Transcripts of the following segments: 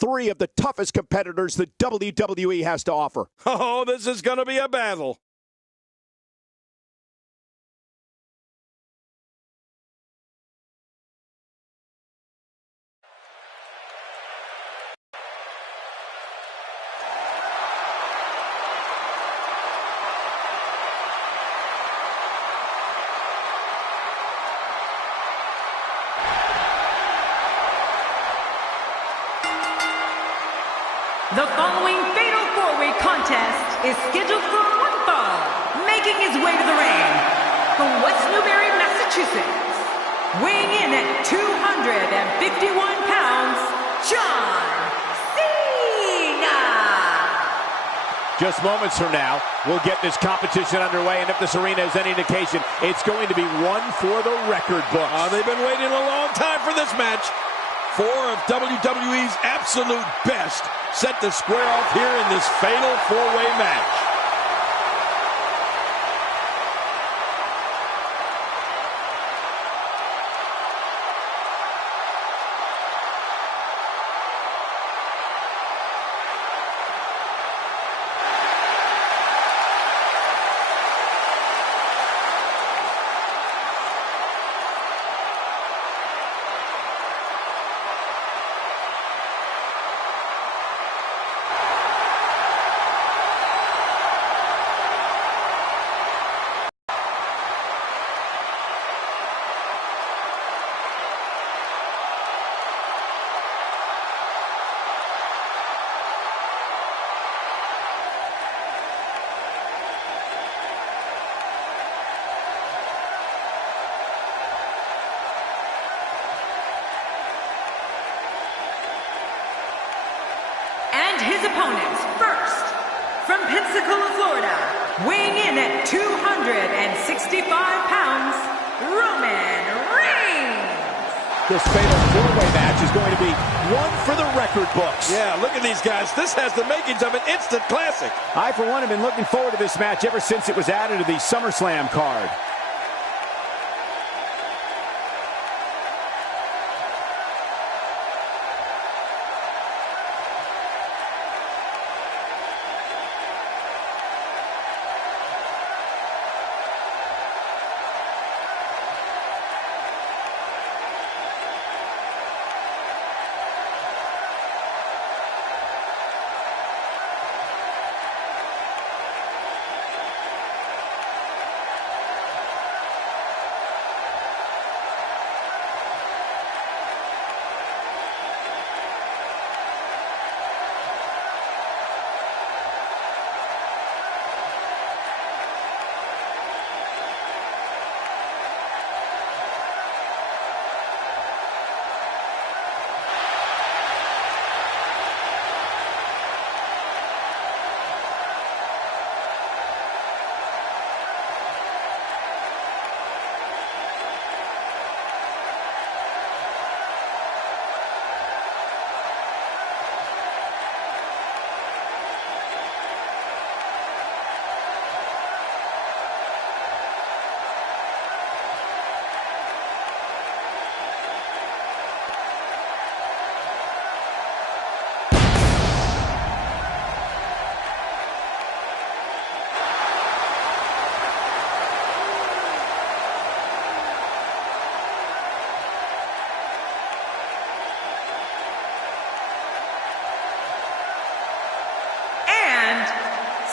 three of the toughest competitors the WWE has to offer. Oh, this is going to be a battle. The following fatal four-way contest is scheduled for one fall. Making his way to the ring from West Newbury, Massachusetts, weighing in at 251 pounds, John Cena. Just moments from now, we'll get this competition underway, and if this arena is any indication, it's going to be one for the record books. They've been waiting a long time for this match. Four of WWE's absolute best set to square off here in this fatal four-way match. His opponents, first, from Pensacola, Florida, weighing in at 265 pounds, Roman Reigns. This fatal four-way match is going to be one for the record books. Yeah, look at these guys. This has the makings of an instant classic. I, for one, have been looking forward to this match ever since it was added to the SummerSlam card.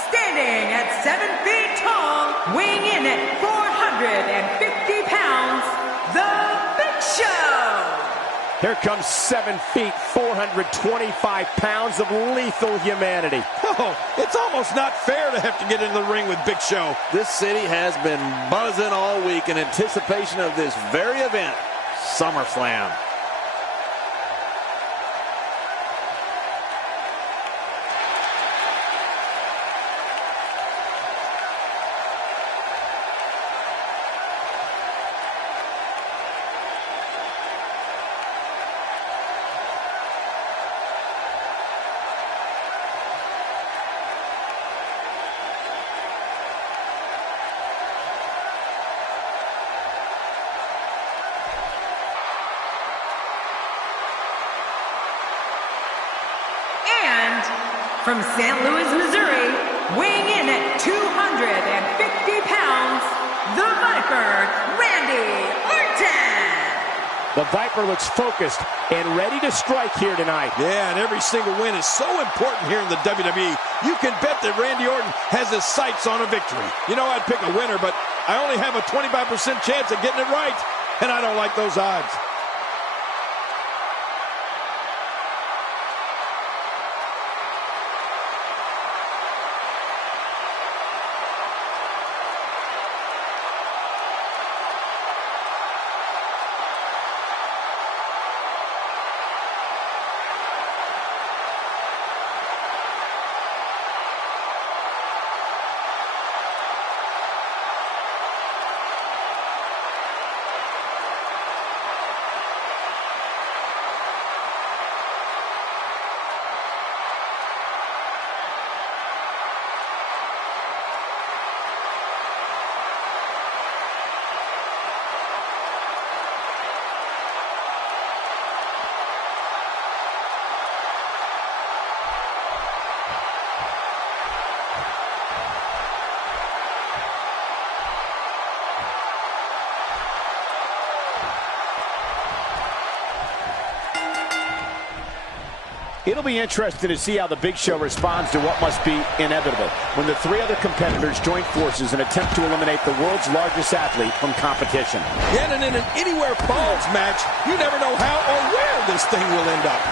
Standing at 7 feet tall, weighing in at 450 pounds, The Big Show. Here comes 7 feet, 425 pounds of lethal humanity. Oh, it's almost not fair to have to get into the ring with Big Show. This city has been buzzing all week in anticipation of this very event, SummerSlam. From St. Louis, Missouri, weighing in at 250 pounds, the Viper, Randy Orton. The Viper looks focused and ready to strike here tonight. Yeah, and every single win is so important here in the WWE. You can bet that Randy Orton has his sights on a victory. You know, I'd pick a winner, but I only have a 25% chance of getting it right, and I don't like those odds. It'll be interesting to see how the Big Show responds to what must be inevitable when the three other competitors join forces and attempt to eliminate the world's largest athlete from competition. Yeah, and in an Anywhere Falls match, you never know how or where this thing will end up.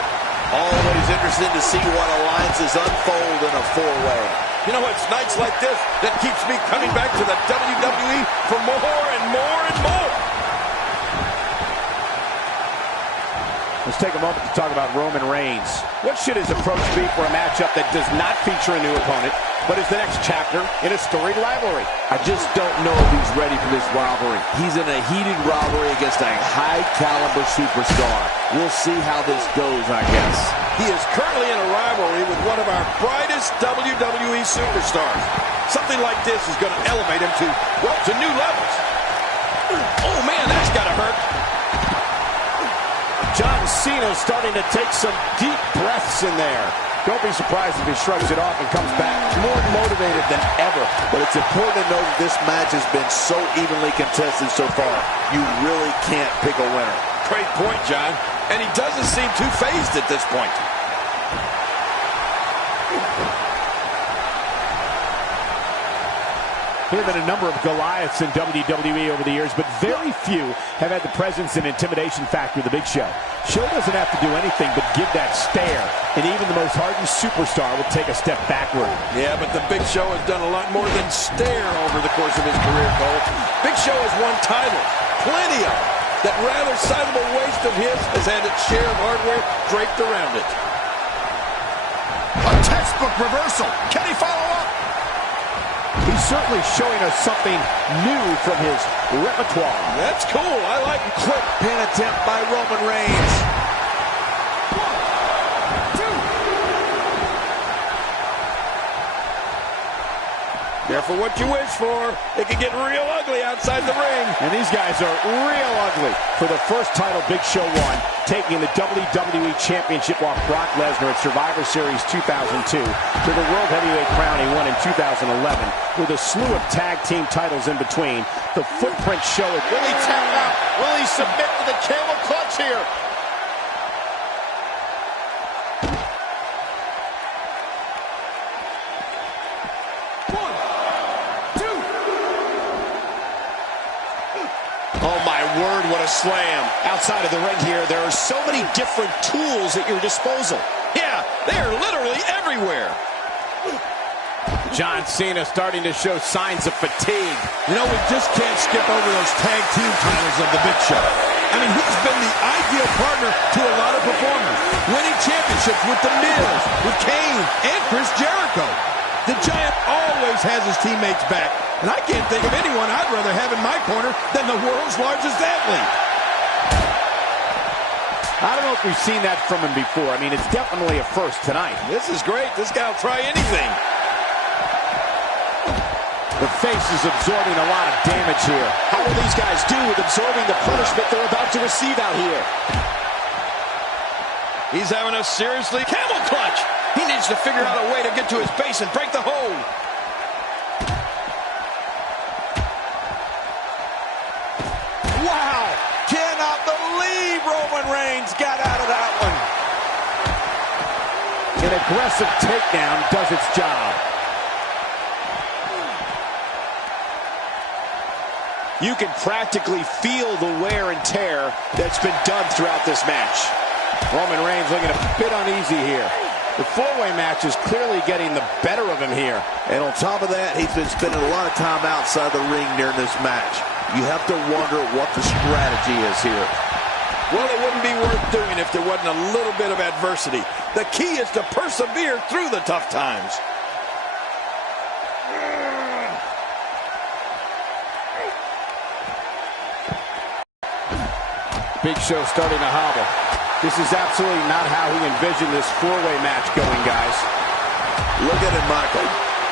Always interesting to see what alliances unfold in a four-way. You know, it's nights like this that keeps me coming back to the WWE for more and more and more. Let's take a moment to talk about Roman Reigns. What should his approach be for a matchup that does not feature a new opponent, but is the next chapter in a storied rivalry? I just don't know if he's ready for this rivalry. He's in a heated rivalry against a high-caliber superstar. We'll see how this goes, I guess. He is currently in a rivalry with one of our brightest WWE superstars. Something like this is going to elevate him to, well, to new levels. Oh, man, that's got to hurt. John Cena starting to take some deep breaths in there. Don't be surprised if he shrugs it off and comes back more motivated than ever. But it's important to note that this match has been so evenly contested so far. You really can't pick a winner. Great point, John. And he doesn't seem too phased at this point. There have been a number of Goliaths in WWE over the years, but very few have had the presence and intimidation factor of the Big Show. Show doesn't have to do anything but give that stare, and even the most hardened superstar will take a step backward. Yeah, but the Big Show has done a lot more than stare over the course of his career, Cole. Big Show has won titles, plenty of them. That rather sizable waist of his has had its share of hardware draped around it. A textbook reversal. Can he follow up? He's certainly showing us something new from his repertoire. That's cool. I like it. Quick pin attempt by Roman Reigns. 1, 2. Careful what you wish for. It can get real ugly outside the ring. And these guys are real ugly. For the first title Big Show won, taking the WWE Championship off Brock Lesnar at Survivor Series 2002 to the World Heavyweight crown he won in 2011 with a slew of tag team titles in between. The footprint show it. Will he tap out? Will he submit to the camel clutch here? Oh, my word, what a slam. Outside of the ring here, there are so many different tools at your disposal. Yeah, they are literally everywhere. John Cena starting to show signs of fatigue. You know, we just can't skip over those tag team titles of the Big Show. I mean, he's been the ideal partner to a lot of performers, winning championships with The Miz, with Kane, and Chris Jericho. The Giant always has his teammates back, and I can't think of anyone I'd rather have in my corner than the world's largest athlete. I don't know if we've seen that from him before. I mean, it's definitely a first tonight. This is great. This guy will try anything. The face is absorbing a lot of damage here. How will these guys do with absorbing the punishment they're about to receive out here? He's having a seriously camel clutch. He needs to figure out a way to get to his base and break the hold. Wow! Cannot believe Roman Reigns got out of that one. An aggressive takedown does its job. You can practically feel the wear and tear that's been done throughout this match. Roman Reigns looking a bit uneasy here. The four-way match is clearly getting the better of him here. And on top of that, he's been spending a lot of time outside the ring during this match. You have to wonder what the strategy is here. Well, it wouldn't be worth doing if there wasn't a little bit of adversity. The key is to persevere through the tough times. Big Show starting to hobble. This is absolutely not how he envisioned this four-way match going, guys. Look at it, Michael.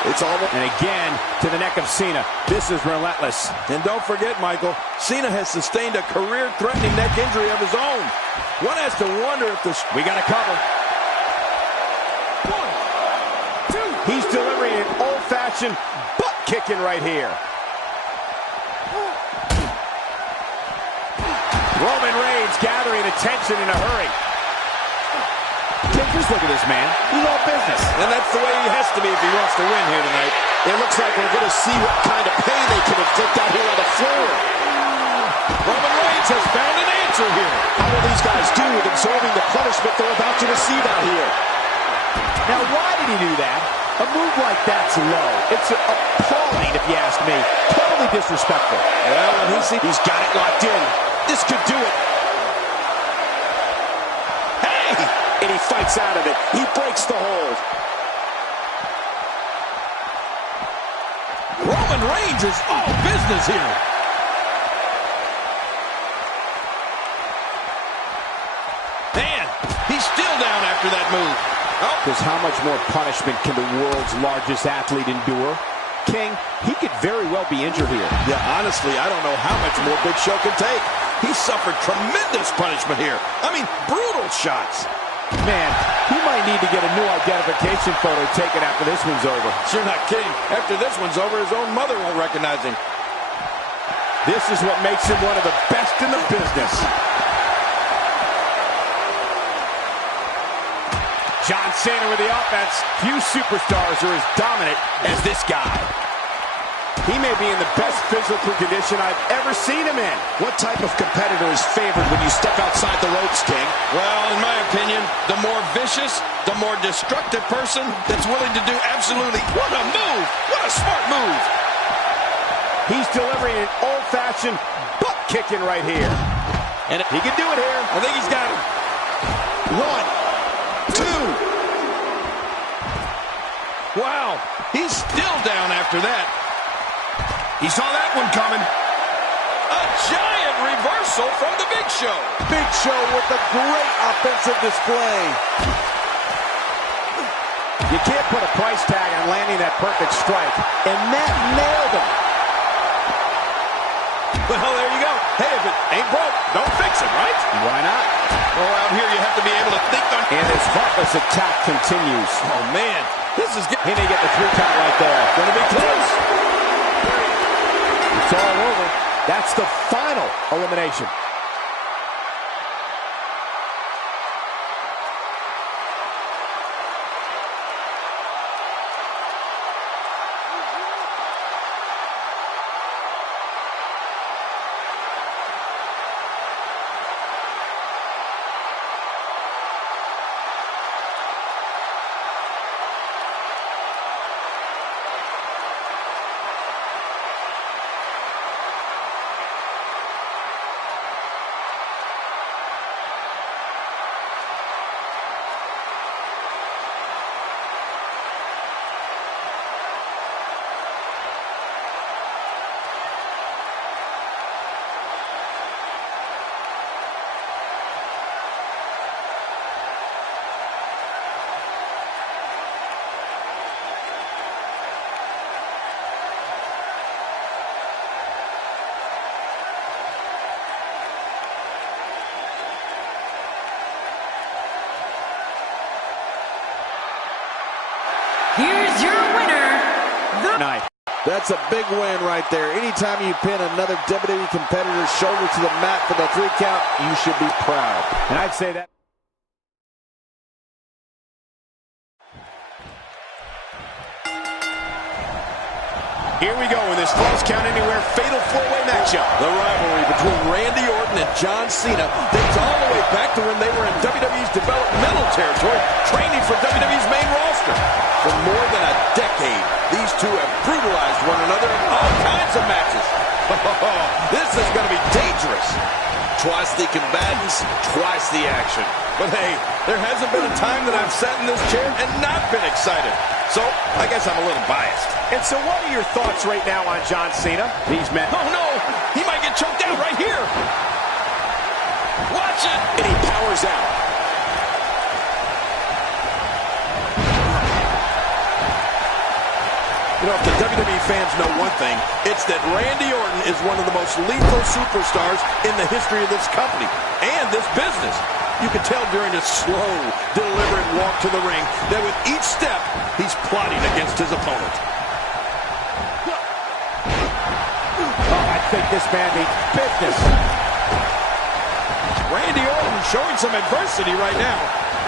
It's almost... And again, to the neck of Cena. This is relentless. And don't forget, Michael, Cena has sustained a career-threatening neck injury of his own. One has to wonder if this... We got to cover. 1, 2. He's delivering an old-fashioned butt kicking right here. Roman Reigns gathering attention in a hurry. Just look at this man. He's all business. And that's the way he has to be if he wants to win here tonight. It looks like we're going to see what kind of pain they can inflict out here on the floor. Roman Reigns has found an answer here. How will these guys do with absorbing the punishment they're about to receive out here? Now, why did he do that? A move like that's low. It's appalling, if you ask me. Totally disrespectful. Well, and he's got it locked in. This could do it. Hey! And he fights out of it. He breaks the hold. Roman Reigns is all business here. Man, he's still down after that move. Oh. Because how much more punishment can the world's largest athlete endure? King, he could very well be injured here. Yeah, honestly, I don't know how much more Big Show can take. He suffered tremendous punishment here. I mean, brutal shots. Man, he might need to get a new identification photo taken after this one's over. You're not kidding. After this one's over, his own mother won't recognize him. This is what makes him one of the best in the business. John Cena with the offense. Few superstars are as dominant as this guy. He may be in the best physical condition I've ever seen him in. What type of competitor is favored when you step outside the ropes, King? Well, in my opinion, the more vicious, the more destructive person that's willing to do absolutely... What a move! What a smart move! He's delivering an old-fashioned butt kicking right here. And he can do it here. I think he's got it. 1, 2. Wow, he's still down after that. He saw that one coming. A giant reversal from the Big Show. Big Show with a great offensive display. You can't put a price tag on landing that perfect strike. And that nailed him. Well, there you go. Hey, if it ain't broke, don't fix it, right? Why not? Well, out here you have to be able to think on... And his heartless attack continues. Oh, man. This is... He may get the 3 count right there. Gonna be close. It's all over. That's the final elimination. Night. That's a big win right there. Anytime you pin another WWE competitor's shoulder to the mat for the 3 count, you should be proud. And I'd say that. Here we go in this Falls Count Anywhere fatal 4-way matchup. The rivalry between Randy Orton and John Cena dates all the way back to when they were in WWE's developmental territory, training for WWE's main roster. For more than a decade, these two have brutalized one another in all kinds of matches. This is going to be dangerous. Twice the combatants, twice the action. But hey, there hasn't been a time that I've sat in this chair and not been excited. So, I guess I'm a little biased. And so what are your thoughts right now on John Cena? These men. Oh no, he might get choked out right here. Watch it. And he powers out. You know, if the WWE fans know one thing, it's that Randy Orton is one of the most lethal superstars in the history of this company and this business. You can tell during his slow, deliberate walk to the ring that with each step, he's plotting against his opponent. Oh, I think this man means business. Randy Orton showing some adversity right now.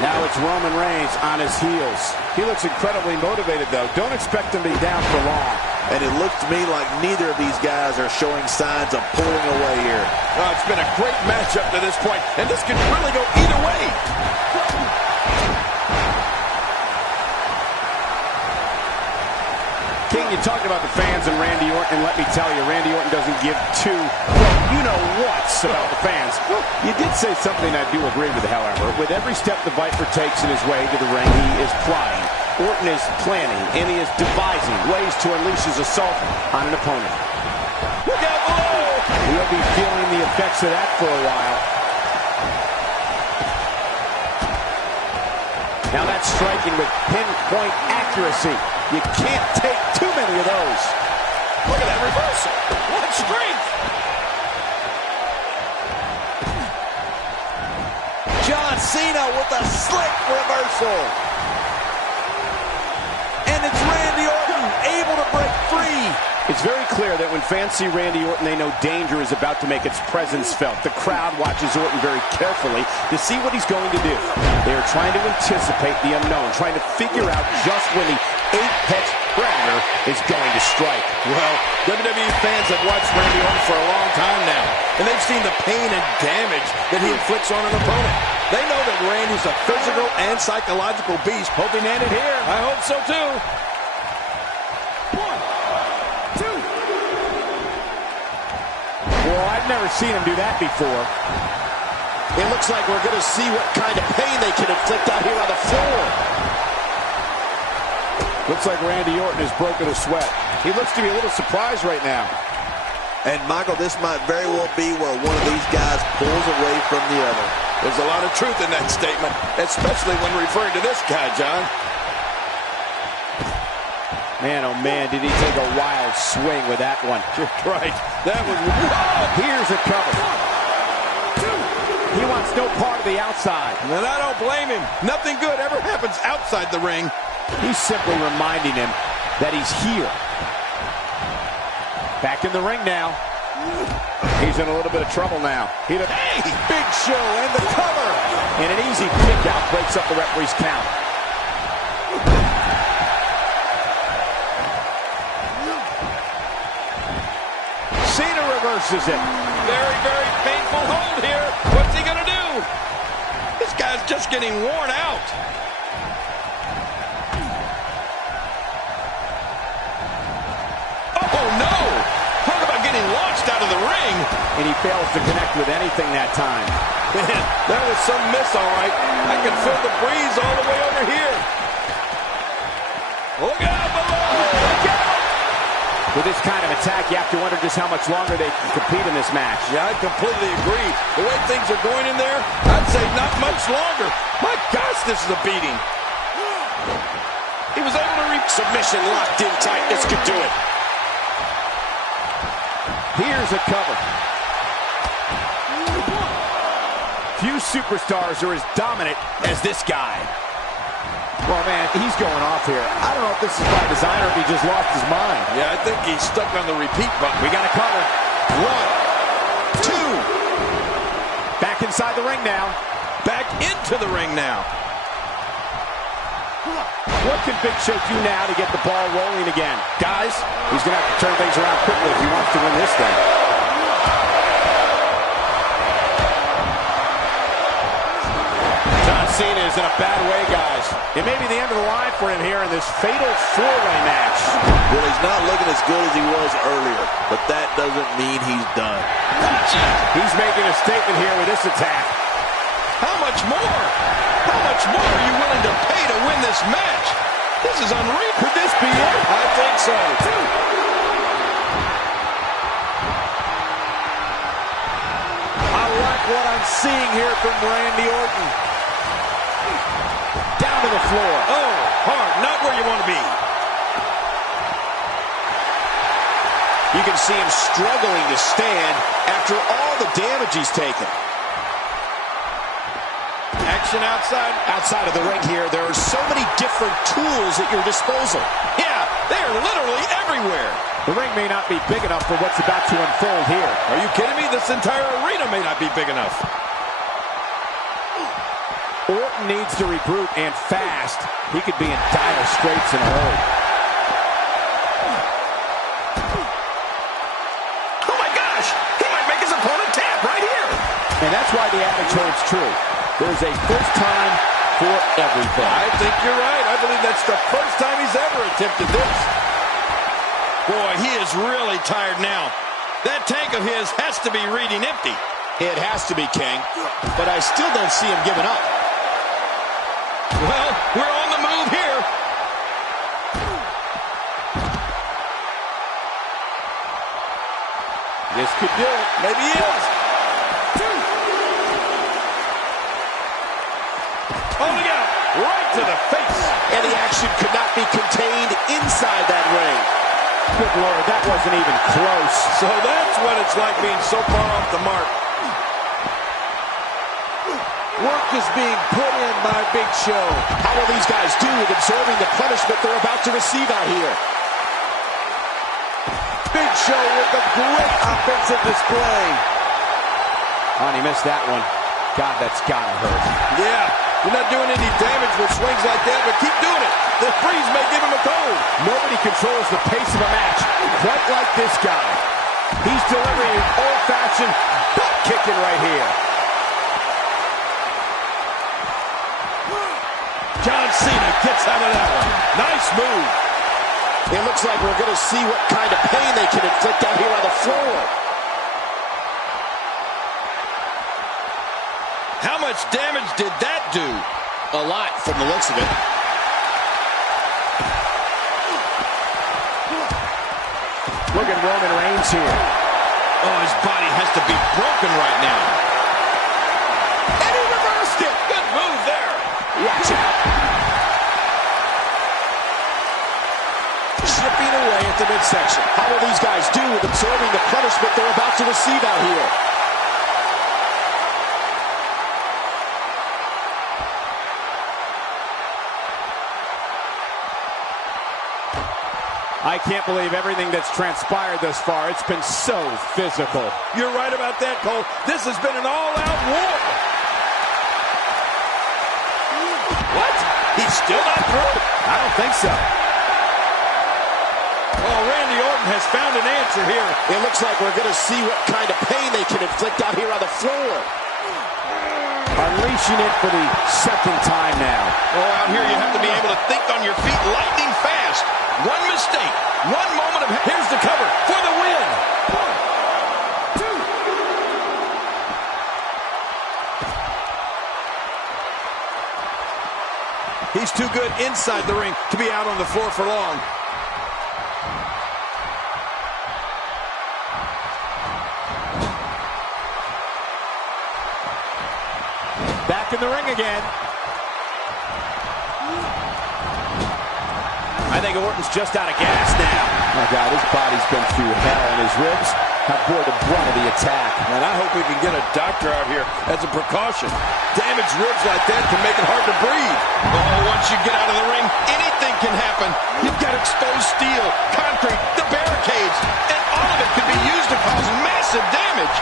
Now it's Roman Reigns on his heels. He looks incredibly motivated, though. Don't expect him to be down for long. And it looks to me like neither of these guys are showing signs of pulling away here. Oh, it's been a great matchup to this point, and this could really go either way. King, you talked about the fans and Randy Orton, and let me tell you, Randy Orton doesn't give two, well, you-know-whats about the fans. You did say something I do agree with, however. With every step the Viper takes in his way to the ring, he is plotting. Orton is planning, and he is devising ways to unleash his assault on an opponent. Look out below! He'll be feeling the effects of that for a while. Now that's striking with pinpoint accuracy. You can't take too many of those. Look at that reversal. What strength! John Cena with a slick reversal. And it's Randy Orton able to break free. It's very clear that when fans see Randy Orton, they know danger is about to make its presence felt. The crowd watches Orton very carefully to see what he's going to do. They are trying to anticipate the unknown, trying to figure out just when the apex predator is going to strike. Well, WWE fans have watched Randy Orton for a long time now, and they've seen the pain and damage that he inflicts on an opponent. They know that Randy's a physical and psychological beast. Hoping to end it here. I hope so, too. Well, I've never seen him do that before. It looks like we're going to see what kind of pain they can inflict out here on the floor. Looks like Randy Orton has broken a sweat. He looks to be a little surprised right now. And, Michael, this might very well be where one of these guys pulls away from the other. There's a lot of truth in that statement, especially when referring to this guy, John. Man, oh man, did he take a wild swing with that one. You're right. That was... Whoa! Here's a cover. 1, 2. He wants no part of the outside. And I don't blame him. Nothing good ever happens outside the ring. He's simply reminding him that he's here. Back in the ring now. He's in a little bit of trouble now. Hey! Big Show and the cover. And an easy kick out breaks up the referee's count. Cena reverses it. Very, very painful hold here. What's he going to do? This guy's just getting worn out. Oh, no! Talk about getting launched out of the ring. And he fails to connect with anything that time. Man, that was some miss, all right. I can feel the breeze all the way over here. Look out below! Look out! With this kind of attack, you have to wonder just how much longer they can compete in this match. Yeah, I completely agree. The way things are going in there, I'd say not much longer. My gosh, this is a beating. He was able to reach. Submission locked in tight. This could do it. Here's a cover. Few superstars are as dominant as this guy. Well, man, he's going off here. I don't know if this is by design or if he just lost his mind. Yeah, I think he's stuck on the repeat button. We got to cover. 1, 2. Back inside the ring now. Back into the ring now. What can Big Show do now to get the ball rolling again? Guys, he's going to have to turn things around quickly if he wants to win this thing. John Cena is in a bad way, guys. It may be the end of the line for him here in this fatal four-way match. Well, he's not looking as good as he was earlier, but that doesn't mean he's done. He's making a statement here with this attack. How much more? How much more are you willing to pay to win this match? This is unreal. Could this be it? I think so. I like what I'm seeing here from Randy Orton. Down to the floor. Oh, hard. Not where you want to be. You can see him struggling to stand after all the damage he's taken. Action outside. Outside of the ring here, there are so many different tools at your disposal. Yeah, they are literally everywhere. The ring may not be big enough for what's about to unfold here. Are you kidding me? This entire arena may not be big enough. Orton needs to regroup, and fast. He could be in dire straits in a hurry. Oh my gosh! He might make his opponent tap right here. And that's why the adage holds true. There's a first time for everything. I think you're right. I believe that's the first time he's ever attempted this. Boy, he is really tired now. That tank of his has to be reading empty. It has to be, King, but I still don't see him giving up. Well, we're on the move here. This could do it. Maybe he is. Oh, look out. Right to the face. And the action could not be contained inside that ring. Good Lord, that wasn't even close. So that's what it's like being so far off the mark. Work is being put in by Big Show. How will these guys do with absorbing the punishment they're about to receive out here? Big Show with a great offensive display. Oh, and he missed that one. God, that's gotta hurt. Yeah, you're not doing any damage with swings like that, but keep doing it. The freeze may give him a cold. Nobody controls the pace of a match quite like this guy. He's delivering an old-fashioned butt kicking right here. John Cena gets out of that one. Nice move. It looks like we're going to see what kind of pain they can inflict out here on the floor. How much damage did that do? A lot from the looks of it. Look at Roman Reigns here. Oh, his body has to be broken right now. And he reversed it. Good move there. Watch out. Chipping away at the midsection. How will these guys do with absorbing the punishment they're about to receive out here? I can't believe everything that's transpired thus far. It's been so physical. You're right about that, Cole. This has been an all-out war. What? He's still not through? I don't think so. Oh, Randy Orton has found an answer here. It looks like we're going to see what kind of pain they can inflict out here on the floor. Unleashing it for the second time now. Oh, out here you have to be able to think on your feet lightning fast. One mistake, one moment of... Here's the cover for the win. 1, 2. He's too good inside the ring to be out on the floor for long. Back in the ring again. I think Orton's just out of gas now. Oh, God, his body's been through hell, and his ribs have bore the brunt of the attack. And I hope we can get a doctor out here as a precaution. Damaged ribs like that can make it hard to breathe. Oh, once you get out of the ring, anything can happen. You've got exposed steel, concrete, the barricades, and all of it could be used to cause massive damage.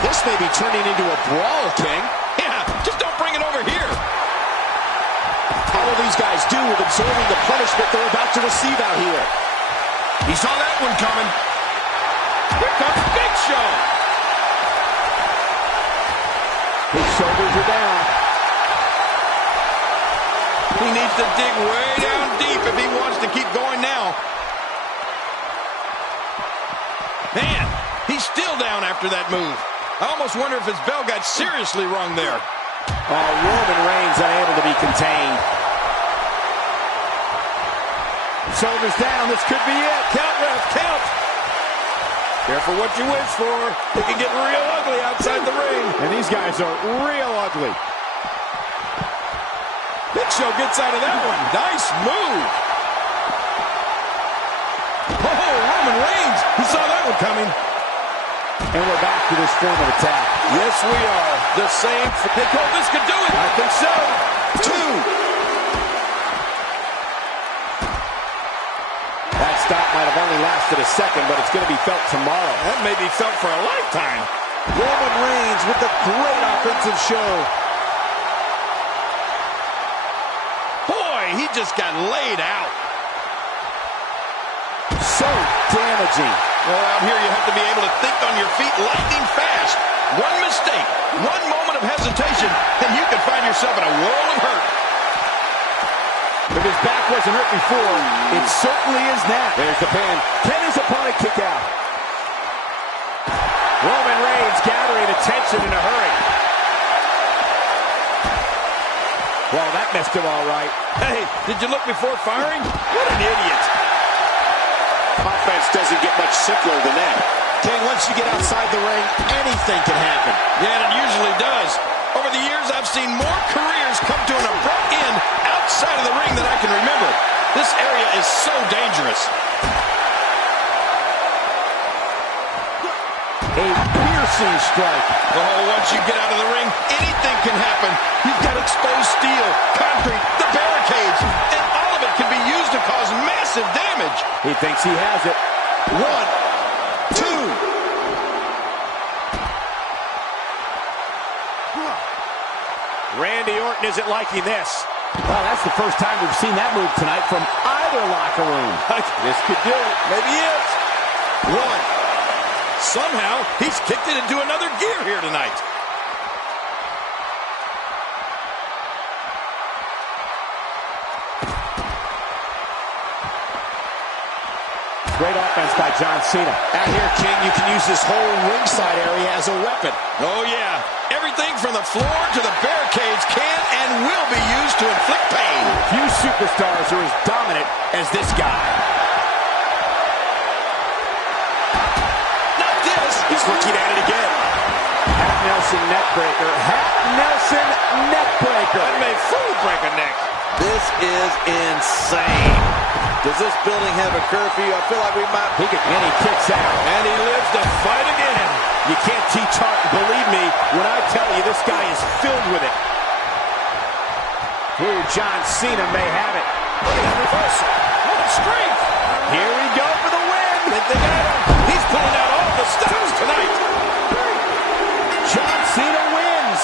This may be turning into a brawl, King. Yeah, just don't bring it over here. How will these guys do with absorbing the punishment they're about to receive out here? He saw that one coming. Here comes Big Show. His shoulders are down. He needs to dig way down deep if he wants to keep going now. Man, he's still down after that move. I almost wonder if his bell got seriously wrong there. Oh, Roman Reigns unable to be contained. Shoulders down, this could be it. Count, ref, count. Careful what you wish for. It can get real ugly outside the ring. And these guys are real ugly. Big Show gets out of that one. Nice move. Oh, Roman Reigns. He saw that one coming. And we're back to this form of attack. Yes, we are. The same. They call this could do it. I think so. 2. That stop might have only lasted a second, but it's going to be felt tomorrow. That may be felt for a lifetime. Roman Reigns with a great offensive show. Boy, he just got laid out. So damaging. Well, out here you have to be able to think on your feet lightning fast. One mistake, one moment of hesitation, and you can find yourself in a world of hurt. If his back wasn't hurt before, it certainly is now. There's the pin. Can his opponent kick out? Roman Reigns gathering attention in a hurry. Well, that messed him all right. Hey, did you look before firing? What an idiot. Offense doesn't get much simpler than that. King, once you get outside the ring, anything can happen. Yeah, and it usually does. Over the years, I've seen more careers come to an abrupt end outside of the ring than I can remember. This area is so dangerous. A piercing strike. Oh, once you get out of the ring, anything can happen. You've got exposed steel, concrete, the barricades, and all of it can be used to cause massive damage. He thinks he has it. 1, 2. Randy Orton isn't liking this. Well, that's the first time we've seen that move tonight from either locker room. This could do it. Maybe it. 1. Somehow, he's kicked it into another gear here tonight. Great offense by John Cena. Out here, King, you can use this whole ringside area as a weapon. Oh, yeah. Everything from the floor to the barricades can and will be used to inflict pain. Few superstars are as dominant as this guy. Not this. He's looking at it again. Half Nelson neckbreaker. Half Nelson neckbreaker. That may fully break a neck. This is insane. Does this building have a curfew? I feel like we might... And he kicks out. And he lives to fight again. You can't teach heart. Believe me when I tell you this guy is filled with it. Ooh, John Cena may have it. Look at that reversal. What a strength. Here we go for the win. Think they got him. He's pulling out all the stops tonight. John Cena wins.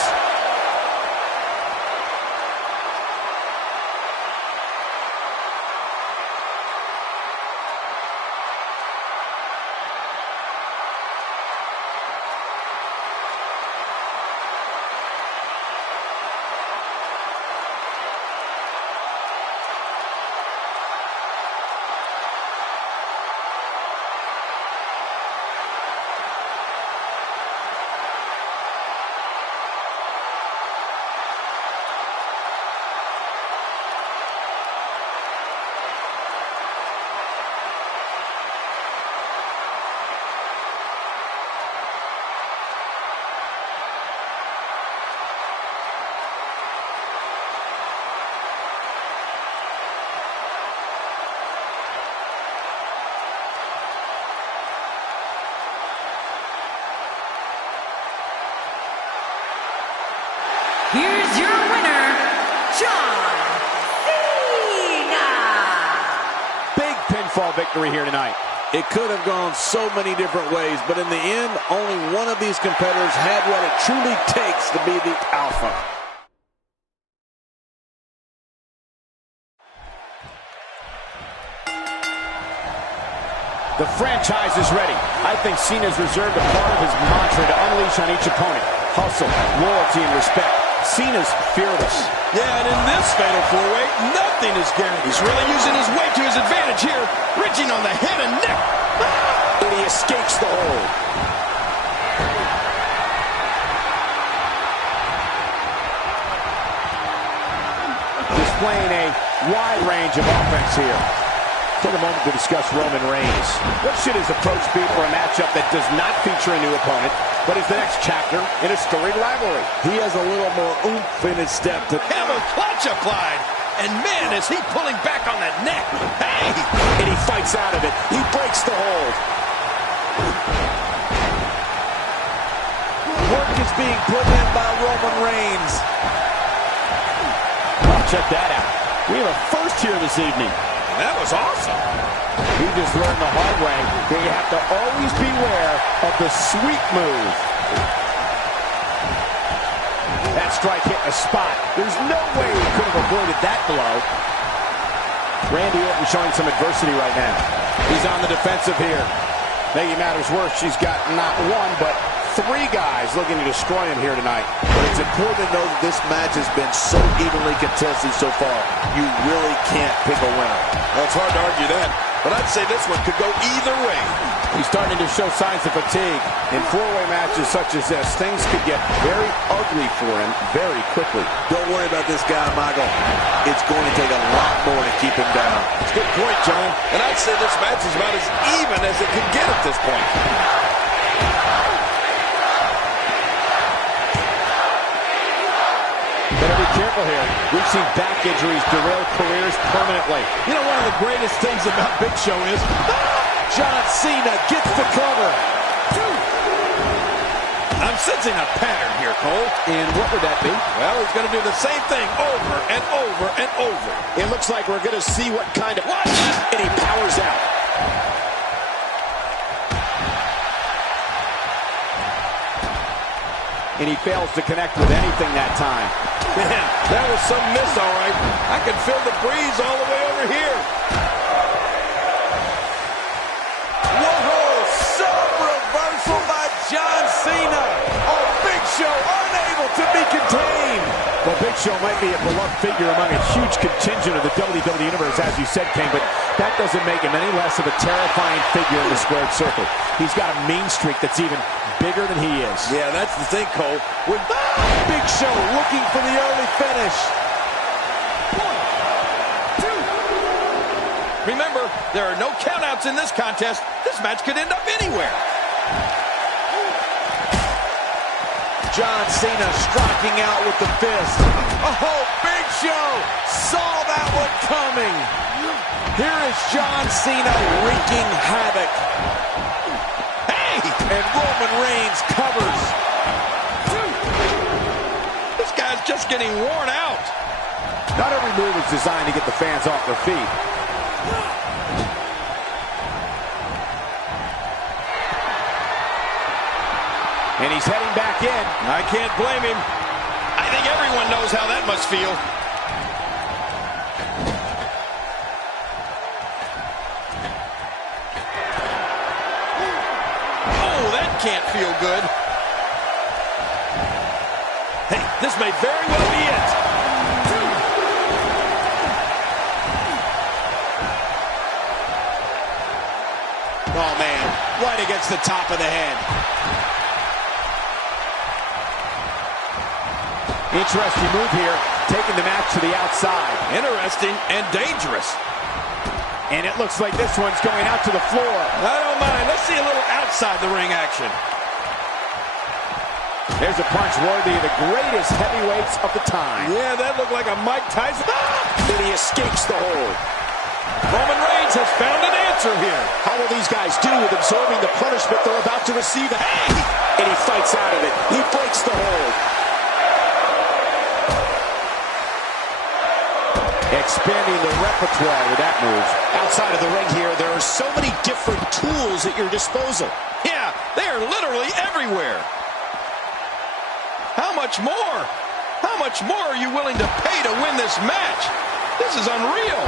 pinfall victory here tonight. It could have gone so many different ways, but in the end, only one of these competitors had what it truly takes to be the alpha. The franchise is ready. I think Cena's reserved a part of his mantra to unleash on each opponent. Hustle, loyalty, and respect. Cena's fearless. Yeah, and in this fatal four-way, nothing is guaranteed. He's really using his weight to his advantage here, reaching on the head and neck. And he escapes the hold. Displaying a wide range of offense here. Take a moment to discuss Roman Reigns. What should his approach be for a matchup that does not feature a new opponent, but is the next chapter in a storied rivalry? He has a little more oomph in his step to Hammer clutch applied. And man, is he pulling back on that neck. Hey! And he fights out of it. He breaks the hold. work is being put in by Roman Reigns. Oh, check that out. We have a first here this evening. That was awesome. He just learned the hard way that you have to always beware of the sweep move. That strike hit a spot. There's no way he could have avoided that blow. Randy Orton showing some adversity right now. He's on the defensive here. Making matters worse, she's got not one, but three guys looking to destroy him here tonight. But it's important to know that this match has been so evenly contested so far. You really can't pick a winner. Well, it's hard to argue that, but I'd say this one could go either way. He's starting to show signs of fatigue. In four-way matches such as this, things could get very ugly for him very quickly. Don't worry about this guy, Michael. It's going to take a lot more to keep him down. It's a good point, John. And I'd say this match is about as even as it could get at this point. Better be careful here. We've seen back injuries derail careers permanently. You know, one of the greatest things about Big Show is John Cena gets the cover. I'm sensing a pattern here, Cole. And what would that be? Well, he's going to do the same thing over and over and over. It looks like we're going to see what kind of... What? And he powers out. And he fails to connect with anything that time. Man, that was some miss, all right. I can feel the breeze all the way over here. Whoa, sub-reversal by John Cena. Oh, Big Show unable to be contained. Well, Big Show might be a beloved figure among a huge contingent of the WWE Universe, as you said, King, but that doesn't make him any less of a terrifying figure in the squared circle. He's got a mean streak that's even bigger than he is. Yeah, that's the thing, Cole. With Big Show looking for the early finish. 1, 2. Remember, there are no countouts in this contest. This match could end up anywhere. John Cena striking out with the fist. Oh, Big Show saw that one coming. Here is John Cena wreaking havoc. Hey! And Roman Reigns covers. This guy's just getting worn out. Not every move is designed to get the fans off their feet. And he's heading back in. I can't blame him. I think everyone knows how that must feel. Oh, that can't feel good. Hey, this may very well be it. Oh, man. Right against the top of the head. Interesting move here, taking the match to the outside. Interesting and dangerous. And it looks like this one's going out to the floor. I don't mind. Let's see a little outside the ring action. There's a punch worthy of the greatest heavyweights of the time. Yeah, that looked like a Mike Tyson. And he escapes the hold. Roman Reigns has found an answer here. How will these guys do with absorbing the punishment they're about to receive? Hey! And he fights out of it. He breaks the hold. Expanding the repertoire with that move. Outside of the ring here, there are so many different tools at your disposal. Yeah, they are literally everywhere. How much more? How much more are you willing to pay to win this match? This is unreal.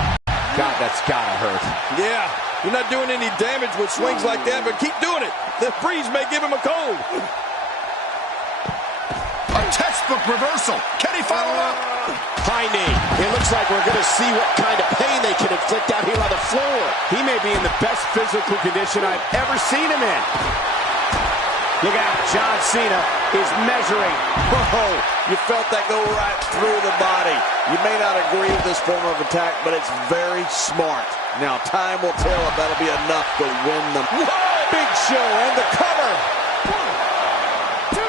God, that's gotta hurt. Yeah, you're not doing any damage with swings like that, but keep doing it. The breeze may give him a cold. A textbook reversal. Can he follow up? High knee. It looks like we're going to see what kind of pain they can inflict out here on the floor. He may be in the best physical condition I've ever seen him in. Look out, John Cena is measuring. Whoa, you felt that go right through the body. You may not agree with this form of attack, but it's very smart. Now, time will tell if that'll be enough to win them. Whoa! Big Show and the cover. 1, 2.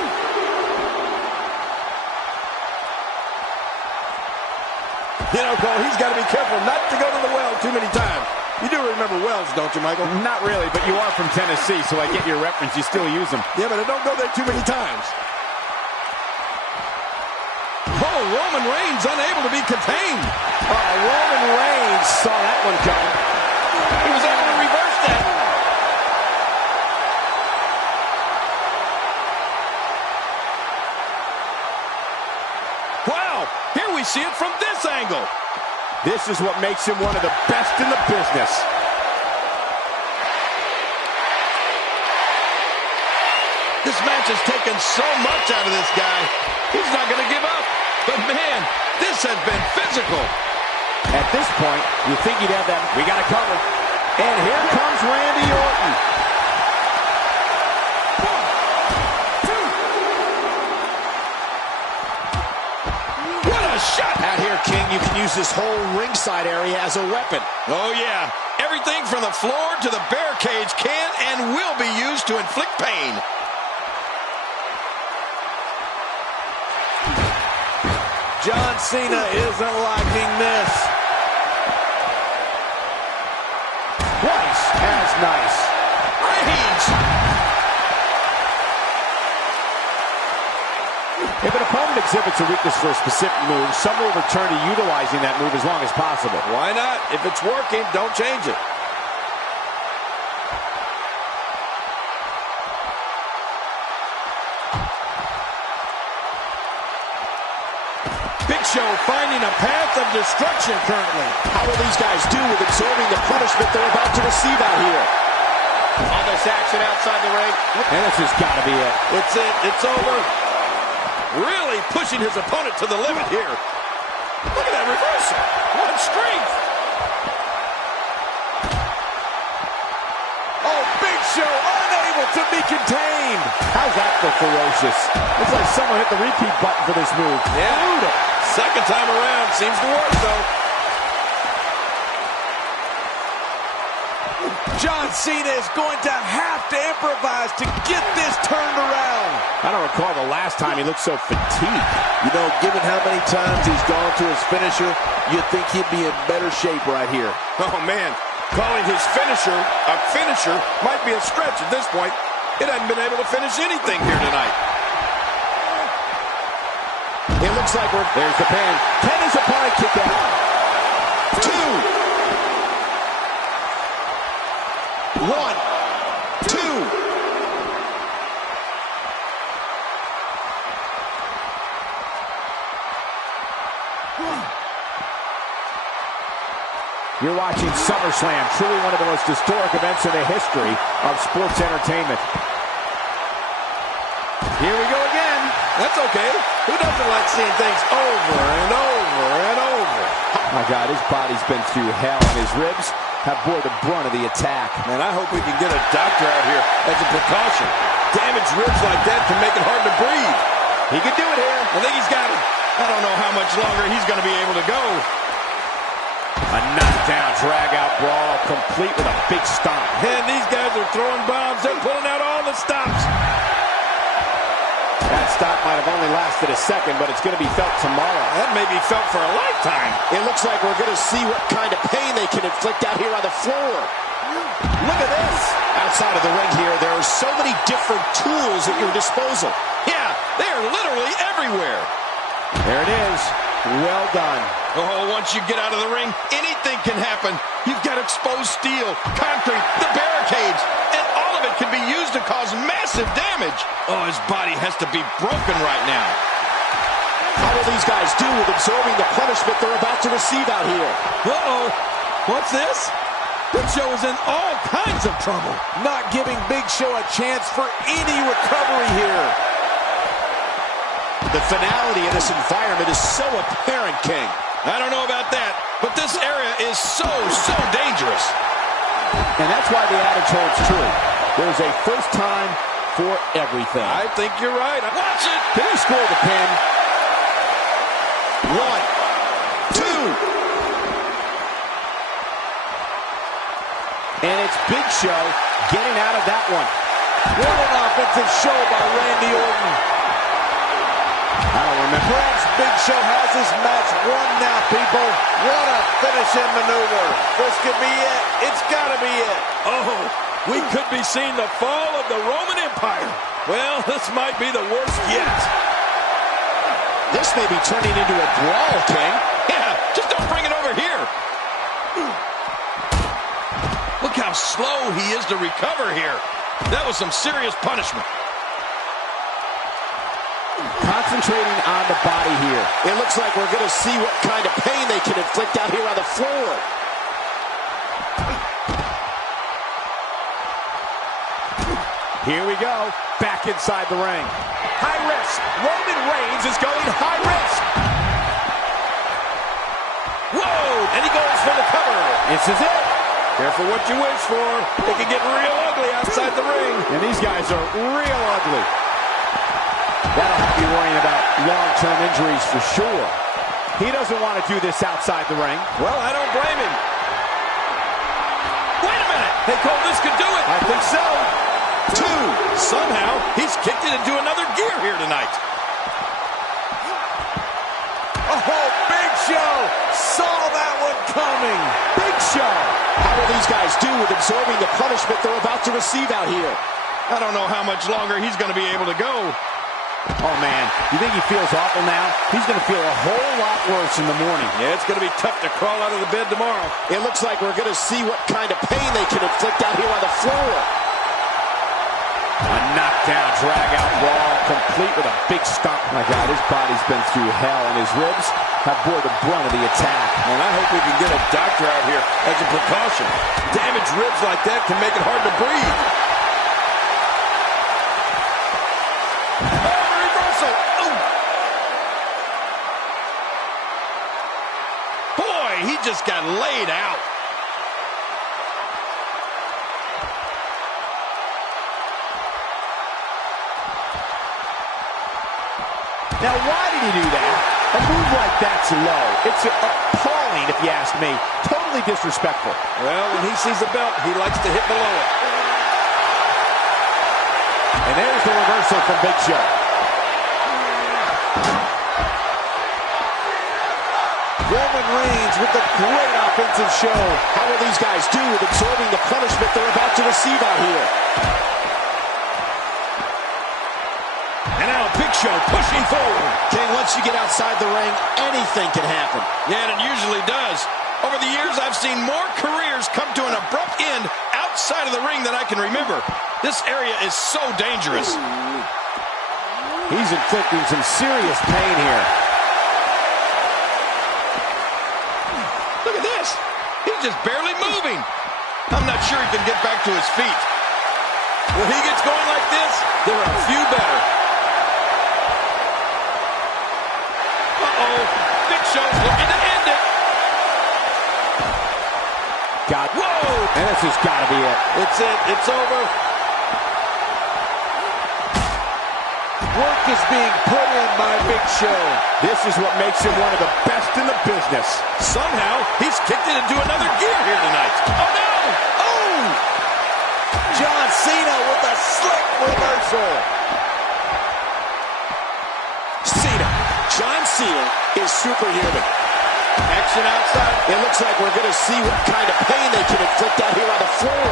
You know, Cole, he's got to be careful not to go to the well too many times. You do remember wells, don't you, Michael? Not really, but you are from Tennessee, so I get your reference. You still use them. Yeah, but I don't go there too many times. Oh, Roman Reigns unable to be contained. Oh, Roman Reigns saw that one coming. He was able to reverse that. Wow, here we see it from this angle. This is what makes him one of the best in the business. This match has taken so much out of this guy. He's not going to give up. But man, this has been physical. At this point, you think he'd have that. We got it covered. And here comes Randy Orton. 1, 2. What a shot. Out here, King, you can use this whole ringside area as a weapon. Oh, yeah. Everything from the floor to the bear cage can and will be used to inflict pain. John Cena isn't liking this. Twice as nice. Reigns. If an opponent exhibits a weakness for a specific move, some will return to utilizing that move as long as possible. Why not? If it's working, don't change it. Big Show finding a path of destruction currently. How will these guys do with absorbing the punishment they're about to receive out here? All this action outside the ring. And this has got to be it. It's it. It's over. Really pushing his opponent to the limit here. Look at that reversal. What strength. Oh, Big Show unable to be contained. How's that for ferocious? Looks like someone hit the repeat button for this move. Yeah. Brutal. Second time around. Seems to work, though. John Cena is going to have to improvise to get this turned around. I don't recall the last time he looked so fatigued. You know, given how many times he's gone to his finisher, you'd think he'd be in better shape right here. Oh, man. Calling his finisher a finisher might be a stretch at this point. It hasn't been able to finish anything here tonight. It looks like there's the pin. Can his opponent kick out? 2. 1, 2. You're watching SummerSlam, truly one of the most historic events in the history of sports entertainment. Here we go again. That's okay. Who doesn't like seeing things over and over and over? Oh my God, his body's been through hell, and his ribs have bore the brunt of the attack. Man, I hope we can get a doctor out here as a precaution. Damaged ribs like that can make it hard to breathe. He can do it here. I think he's got it. I don't know how much longer he's going to be able to go. A knockdown, drag-out brawl, complete with a big stomp. And these guys are throwing bombs. They're pulling out all the stops. That stop might have only lasted a second, but it's going to be felt tomorrow. That may be felt for a lifetime. It looks like we're going to see what kind of pain they can inflict out here on the floor. Look at this. Outside of the ring here, there are so many different tools at your disposal. Yeah, they are literally everywhere. There it is. Well done. Oh, once you get out of the ring, anything can happen. You've got exposed steel, concrete, the barricades, and all of it can be used to cause massive damage. Oh, his body has to be broken right now. How will these guys do with absorbing the punishment they're about to receive out here? Uh-oh. What's this? Big Show is in all kinds of trouble. Not giving Big Show a chance for any recovery here. The finality of this environment is so apparent, King. I don't know about that, but this area is so dangerous. And that's why the adage holds true. There's a first time for everything. I think you're right. Watch it. Can he score the pin? 1, 2. And it's Big Show getting out of that one. What an offensive show by Randy Orton. I don't remember. Perhaps Big Show has his match won now, people. What a finishing maneuver. This could be it. It's got to be it. Oh, we could be seeing the fall of the Roman Empire. Well, this might be the worst yet. This may be turning into a brawl, King. Yeah, just don't bring it over here. Look how slow he is to recover here. That was some serious punishment. Concentrating on the body here. It looks like we're going to see what kind of pain they can inflict out here on the floor. Here we go. Back inside the ring. High risk. Roman Reigns is going high risk. Whoa! And he goes for the cover. This is it. Careful what you wish for. It can get real ugly outside the ring. And these guys are real ugly. That'll have you worrying about long-term injuries for sure. He doesn't want to do this outside the ring. Well, I don't blame him. Wait a minute. Hey, Cole, this could do it. I think so. 2. Somehow, he's kicked it into another gear here tonight. Oh, Big Show saw that one coming. Big Show. How will these guys do with absorbing the punishment they're about to receive out here? I don't know how much longer he's going to be able to go. Oh, man. You think he feels awful now? He's going to feel a whole lot worse in the morning. Yeah, it's going to be tough to crawl out of the bed tomorrow. It looks like we're going to see what kind of pain they can inflict out here on the floor. A knockdown, drag-out brawl, complete with a big stomp. My God, his body's been through hell, and his ribs have bore the brunt of the attack. And I hope we can get a doctor out here as a precaution. Damaged ribs like that can make it hard to breathe. Oh, reversal! Oh. Boy, he just got laid out. Now, why did he do that? A move like that's low. It's appalling, if you ask me. Totally disrespectful. Well, when he sees the belt, he likes to hit below it. And there's the reversal from Big Show. Roman Reigns with the great offensive show. How will these guys do with absorbing the punishment they're about to receive out here? And now Big Show pushing forward. King, once you get outside the ring, anything can happen. Yeah, and it usually does. Over the years, I've seen more careers come to an abrupt end outside of the ring than I can remember. This area is so dangerous. He's inflicting some serious pain here. Look at this. He's just barely moving. I'm not sure he can get back to his feet. When he gets going like this, there are a few better. Uh-oh. Big Show's looking to end it. Whoa! And this has got to be it. It's it. It's over. Work is being put in by Big Show. This is what makes him one of the best in the business. Somehow, he's kicked it into another gear here tonight. Oh, no! Oh! John Cena with a slick reversal. Cena. John Cena is superhuman. Action outside. It looks like we're going to see what kind of pain they can inflict out here on the floor.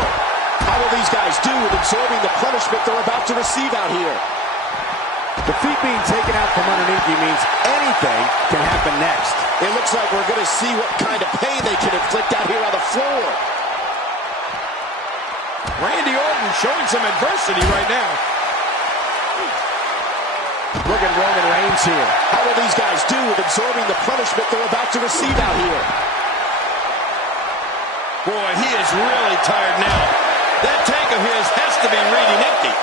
How will these guys do with absorbing the punishment they're about to receive out here? Defeat being taken out from underneath you means anything can happen next. It looks like we're going to see what kind of pain they can inflict out here on the floor. Randy Orton showing some adversity right now. Look at Roman Reigns here. How will these guys do with absorbing the punishment they're about to receive out here? Boy, he is really tired now. That tank of his has to be reading empty.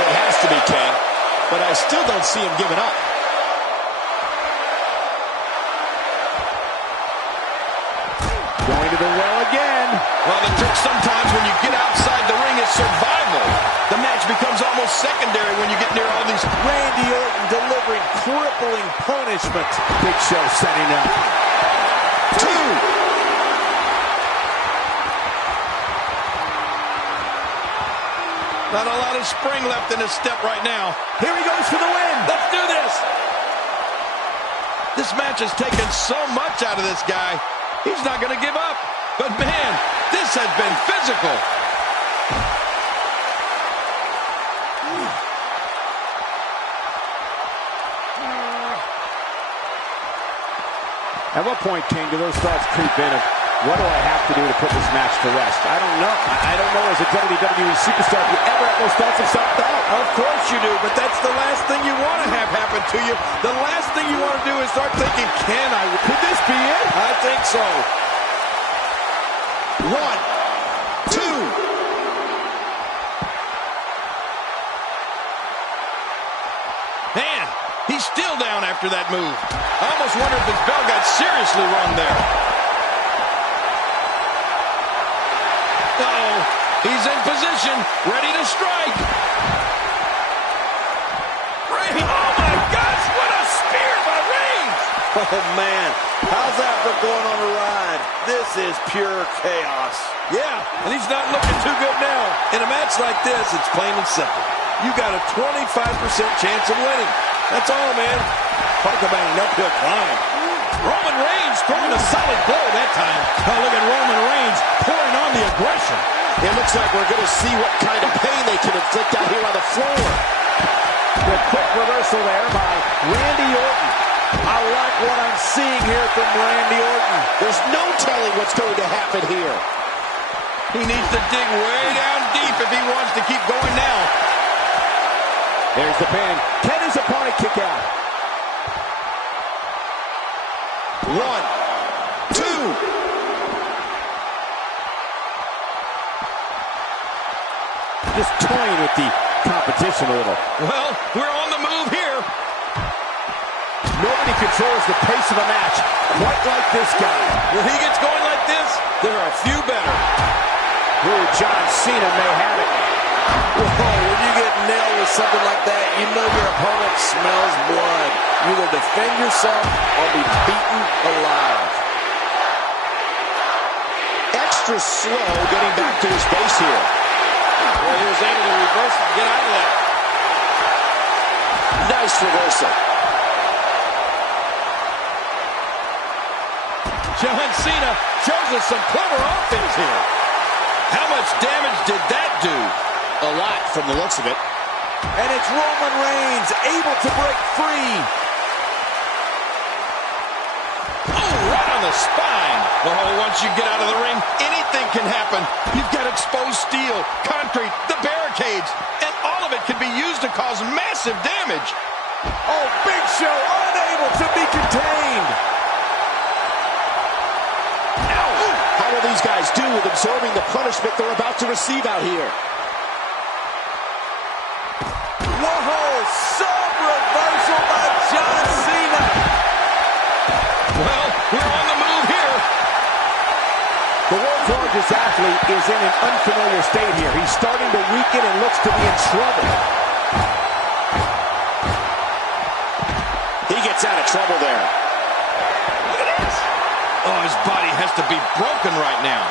It has to be, King. But I still don't see him giving up. Going to the well again. Well, the trick sometimes when you get outside the ring is survival. The match becomes almost secondary when you get near all these. Randy Orton delivering crippling punishment. Big Show setting up. 2. Not a lot of spring left in his step right now. Here he goes for the win. Let's do this. This match has taken so much out of this guy. He's not going to give up. But man, this has been physical. At what point, King, do those thoughts creep in of what do I have to do to put this match to rest? I don't know. I don't know as a WWE superstar if you ever have those thoughts of self-doubt. Of course you do, but that's the last thing you want to have happen to you. The last thing you want to do is start thinking, can I? Could this be it? I think so. 1, 2. Man, he's still down after that move. I almost wonder if his bell got seriously wrong there. Uh-oh, he's in position, ready to strike. Reigns, oh my gosh, what a spear by Reigns! Oh, man. How's that for going on a ride? This is pure chaos. Yeah, and he's not looking too good now. In a match like this, it's plain and simple. You got a 25% chance of winning. That's all, man. Talk about an uphill climb. Roman Reigns throwing a solid blow that time. Oh, look at Roman Reigns pouring on the aggression. It looks like we're going to see what kind of pain they can inflict out here on the floor. The quick reversal there by Randy Orton. I like what I'm seeing here from Randy Orton. There's no telling what's going to happen here. He needs to dig way down deep if he wants to keep going now. There's the pin. Can his opponent kick out? 1, 2. Just toying with the competition a little. Well, we're on the move here. Nobody controls the pace of a match quite like this guy. When he gets going like this, there are a few better. Ooh, John Cena may have it. Whoa, when you get nailed with something like that, you know your opponent smells blood. You either defend yourself or be beaten alive. Extra slow getting back to his base here. Well, he was able to reverse and get out of that. Nice reversal. John Cena shows us some clever offense here. How much damage did that do? A lot from the looks of it. And it's Roman Reigns able to break free. Oh, right on the spine. Oh, once you get out of the ring, anything can happen. You've got exposed steel, concrete, the barricades, and all of it can be used to cause massive damage. Oh, Big Show unable to be contained. How will these guys do with absorbing the punishment they're about to receive out here? Whoa, some reversal by John Cena. Well, we're on the move here. The world's largest athlete is in an unfamiliar state here. He's starting to weaken and looks to be in trouble. He gets out of trouble there. Look at this. Oh, his body has to be broken right now.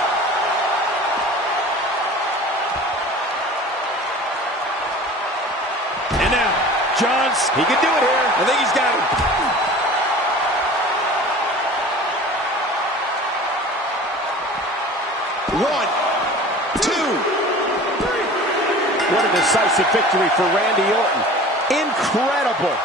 And now, John, he can do it here. I think he's got him. One, two, three. What a decisive victory for Randy Orton. Incredible.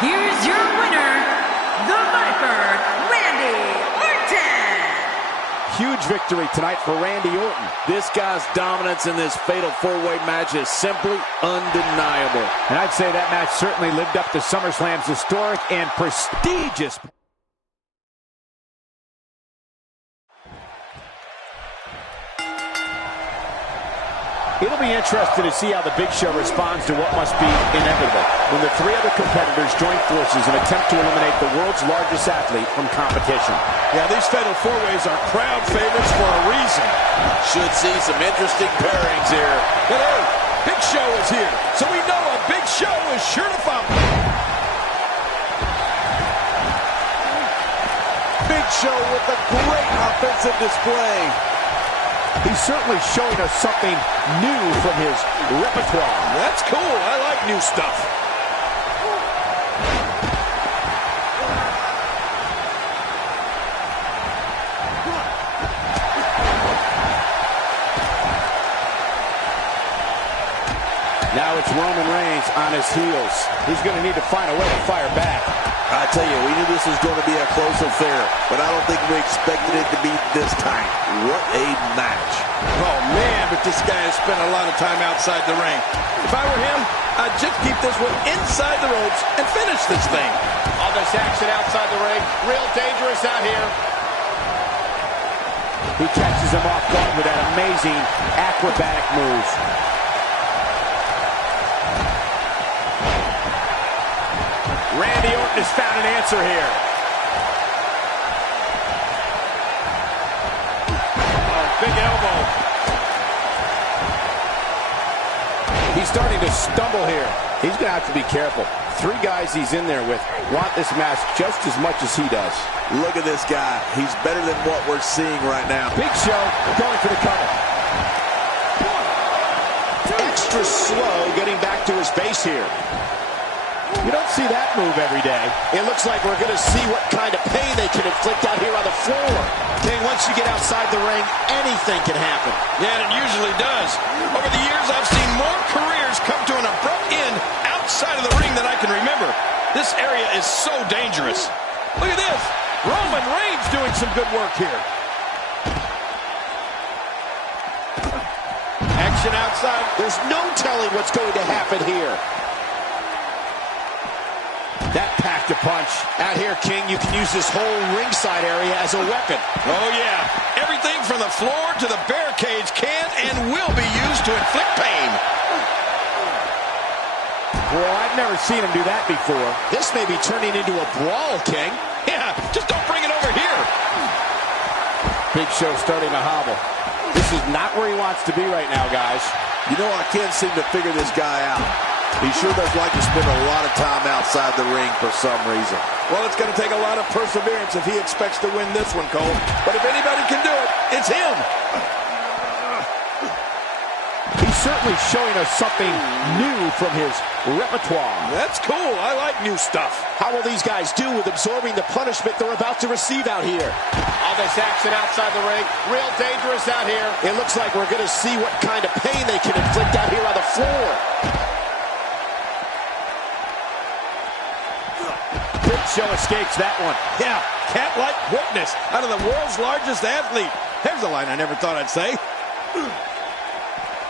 Here's your winner, the Viper, Randy Orton. Huge victory tonight for Randy Orton. This guy's dominance in this fatal four-way match is simply undeniable. And I'd say that match certainly lived up to SummerSlam's historic and prestigious. It'll be interesting to see how the Big Show responds to what must be inevitable when the three other competitors join forces and attempt to eliminate the world's largest athlete from competition. Yeah, these fatal four-ways are crowd favorites for a reason. Should see some interesting pairings here. But hey, Big Show is here, so we know a Big Show is sure to follow. Big Show with a great offensive display. He's certainly showing us something new from his repertoire. That's cool. I like new stuff. Now it's Roman Reigns on his heels. He's going to need to find a way to fire back. I tell you, we knew this was going to be a close affair, but I don't think we expected it to be this tight. What a match. Oh, man, but this guy has spent a lot of time outside the ring. If I were him, I'd just keep this one inside the ropes and finish this thing. All this action outside the ring, real dangerous out here. He catches him off guard with that amazing acrobatic move. Randy Orton has found an answer here. Oh, big elbow. He's starting to stumble here. He's going to have to be careful. Three guys he's in there with want this match just as much as he does. Look at this guy. He's better than what we're seeing right now. Big Show going for the cover. Extra slow getting back to his base here. You don't see that move every day. It looks like we're going to see what kind of pain they can inflict out here on the floor. King, once you get outside the ring, anything can happen. Yeah, and it usually does. Over the years, I've seen more careers come to an abrupt end outside of the ring than I can remember. This area is so dangerous. Look at this. Roman Reigns doing some good work here. Action outside. There's no telling what's going to happen here. That packed a punch. Out here, King, you can use this whole ringside area as a weapon. Oh, yeah. Everything from the floor to the barricades can and will be used to inflict pain. Well, I've never seen him do that before. This may be turning into a brawl, King. Yeah, just don't bring it over here. Big Show starting to hobble. This is not where he wants to be right now, guys. You know, I can't seem to figure this guy out. He sure does like to spend a lot of time outside the ring for some reason. Well, it's going to take a lot of perseverance if he expects to win this one, Cole. But if anybody can do it, it's him. certainly showing us something new from his repertoire. That's cool. I like new stuff. How will these guys do with absorbing the punishment they're about to receive out here? All this action outside the ring, real dangerous out here. It looks like we're going to see what kind of pain they can inflict out here on the floor. Big Show escapes that one. Yeah, cat-like quickness out of the world's largest athlete. There's a line I never thought I'd say.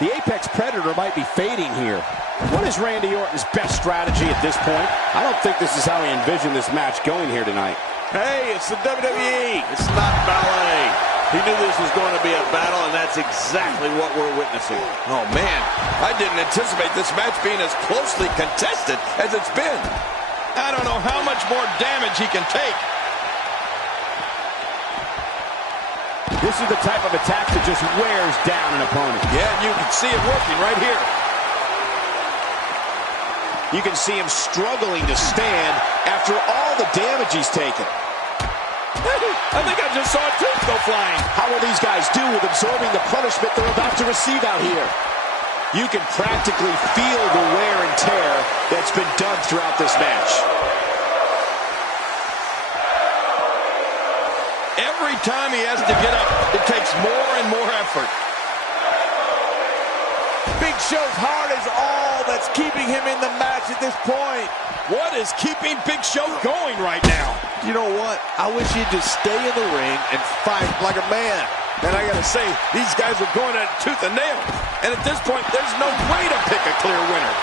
The Apex Predator might be fading here. What is Randy Orton's best strategy at this point? I don't think this is how he envisioned this match going here tonight. Hey, it's the WWE. It's not ballet. He knew this was going to be a battle, and that's exactly what we're witnessing. Oh, man, I didn't anticipate this match being as closely contested as it's been. I don't know how much more damage he can take. This is the type of attack that just wears down an opponent. Yeah, and you can see it working right here. You can see him struggling to stand after all the damage he's taken. I think I just saw a tooth go flying. How will these guys do with absorbing the punishment they're about to receive out here? You can practically feel the wear and tear that's been done throughout this match. Every time he has to get up, it takes more and more effort. Big Show's heart is all that's keeping him in the match at this point. What is keeping Big Show going right now? You know what? I wish he'd just stay in the ring and fight like a man. And I gotta say, these guys are going at it tooth and nail. And at this point, there's no way to pick a clear winner.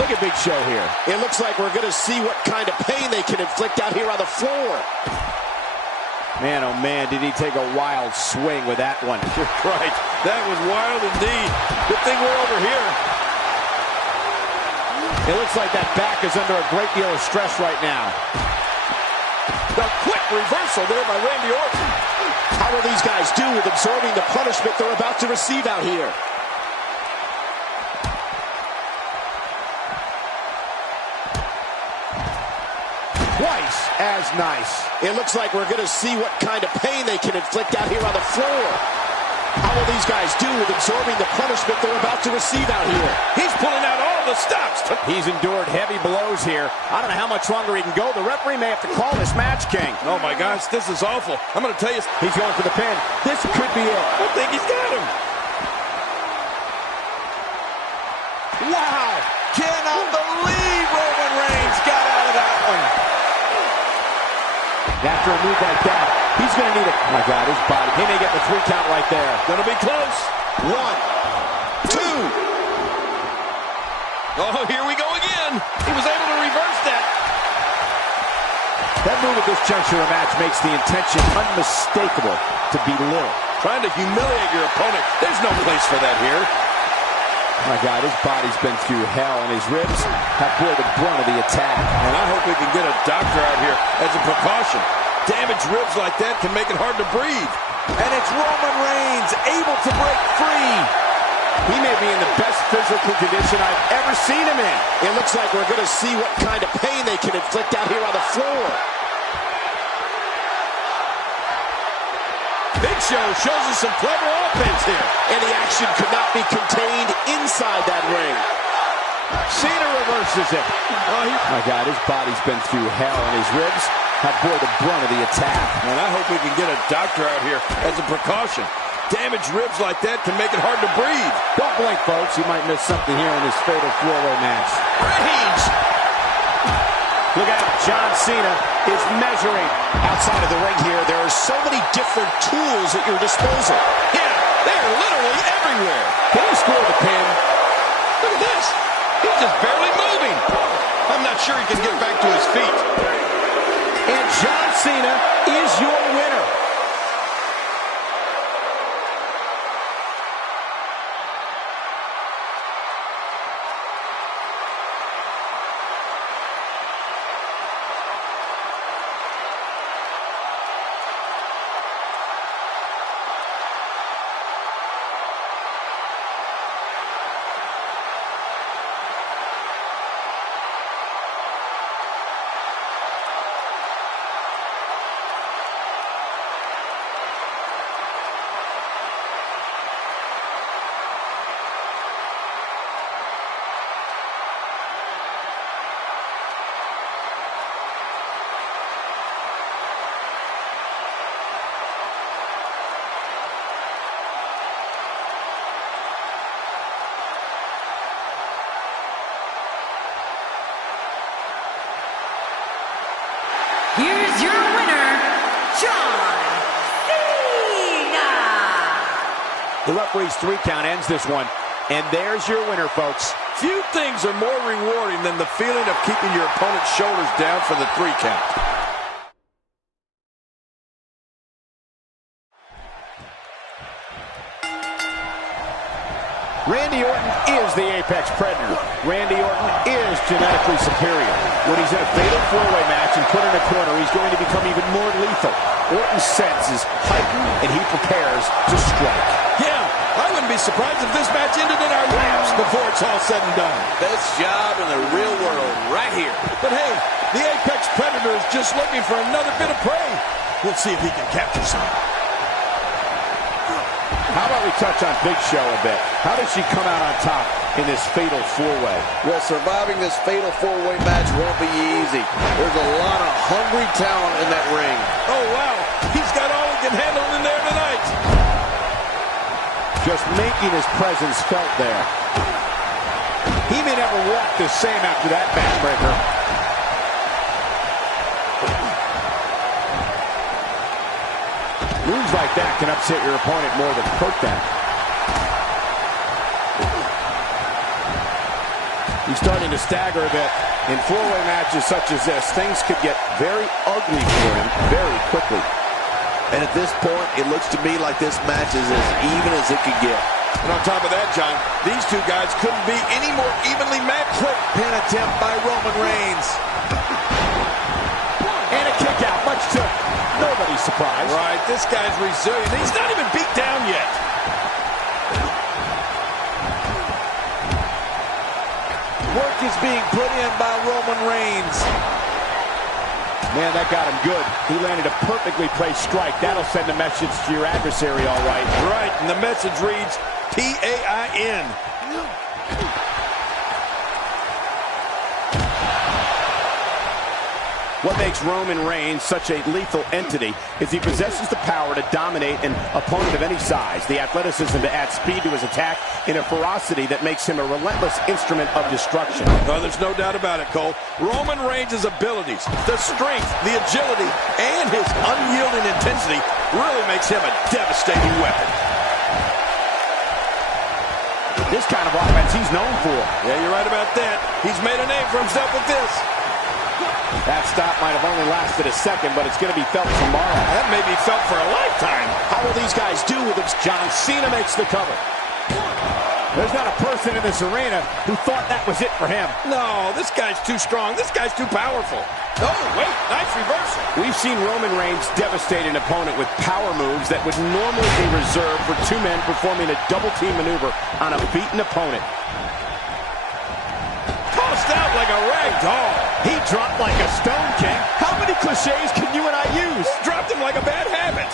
Look at Big Show here. It looks like we're going to see what kind of pain they can inflict out here on the floor. Man, oh man, did he take a wild swing with that one. Right. That was wild indeed. Good thing we're over here. It looks like that back is under a great deal of stress right now. The quick reversal there by Randy Orton. How will these guys do with absorbing the punishment they're about to receive out here? Twice as nice. It looks like we're going to see what kind of pain they can inflict out here on the floor. How will these guys do with absorbing the punishment they're about to receive out here? He's pulling out all the stops. He's endured heavy blows here. I don't know how much longer he can go. The referee may have to call this match, King. Oh my gosh, this is awful. I'm going to tell you. He's going for the pin. This could be it. I think he's got him. Wow. Cannot believe Roman Reigns got out of that one. After a move like that, he's going to need it. Oh my God, his body. He may get the 3 count right there. Going to be close. 1, 2. Oh, here we go again. He was able to reverse that. That move at this juncture of the match makes the intention unmistakable to belittle. Trying to humiliate your opponent. There's no place for that here. Oh my God, his body's been through hell, and his ribs have bore the brunt of the attack. And I hope we can get a doctor out here as a precaution. Damaged ribs like that can make it hard to breathe. And it's Roman Reigns able to break free. He may be in the best physical condition I've ever seen him in. It looks like we're going to see what kind of pain they can inflict out here on the floor. Big Show shows us some clever offense here. And the action could not be contained inside that ring. Cena reverses it. Oh my God, his body's been through hell, and his ribs have bore the brunt of the attack. And I hope we can get a doctor out here as a precaution. Damaged ribs like that can make it hard to breathe. Don't blink, folks. You might miss something here in this fatal four-way match. Reigns! Look out, John Cena is measuring. Outside of the ring here, there are so many different tools at your disposal. Yeah, they're literally everywhere. Can he score the pin? Look at this. He's just barely moving. I'm not sure he can get back to his feet. And John Cena is your winner. John Cena. The referee's 3 count ends this one. And there's your winner, folks. Few things are more rewarding than the feeling of keeping your opponent's shoulders down for the 3 count. Randy Orton is the Apex Predator. Randy Orton is genetically superior. When he's in a fatal 4-way match and put in a corner, he's going to become even more lethal. Orton's senses heighten and he prepares to strike. Yeah, I wouldn't be surprised if this match ended in our laps before it's all said and done. Best job in the real world, right here. But hey, the Apex Predator is just looking for another bit of prey. We'll see if he can capture some. How about we touch on Big Show a bit? How did she come out on top in this fatal 4-way? Well, surviving this fatal 4-way match won't be easy. There's a lot of hungry talent in that ring. Oh, wow. He's got all he can handle in there tonight. Just making his presence felt there. He may never walk the same after that backbreaker. Moves like that can upset your opponent more than hurt them. He's starting to stagger a bit. In 4-way matches such as this, things could get very ugly for him very quickly. And at this point, it looks to me like this match is as even as it could get. And on top of that, John, these two guys couldn't be any more evenly matched. Quick pin attempt by Roman Reigns. And a kick out, much to nobody's surprise. Right, this guy's resilient. He's not even beat down yet. Work is being put in by Roman Reigns. Man, that got him good. He landed a perfectly placed strike. That'll send a message to your adversary, all right. Right, and the message reads, P-A-I-N. What makes Roman Reigns such a lethal entity is he possesses the power to dominate an opponent of any size, the athleticism to add speed to his attack, and a ferocity that makes him a relentless instrument of destruction. Well, there's no doubt about it, Cole. Roman Reigns' abilities, the strength, the agility, and his unyielding intensity really makes him a devastating weapon. This kind of offense he's known for. Yeah, you're right about that. He's made a name for himself with this. That stop might have only lasted a second, but it's going to be felt tomorrow. That may be felt for a lifetime. How will these guys do with him? John Cena makes the cover. There's not a person in this arena who thought that was it for him. No, this guy's too strong. This guy's too powerful. Oh, wait, nice reversal. We've seen Roman Reigns devastate an opponent with power moves that would normally be reserved for 2 men performing a double-team maneuver on a beaten opponent. Tossed out like a rag doll. He dropped like a stone, King. How many cliches can you and I use? Dropped him like a bad habit.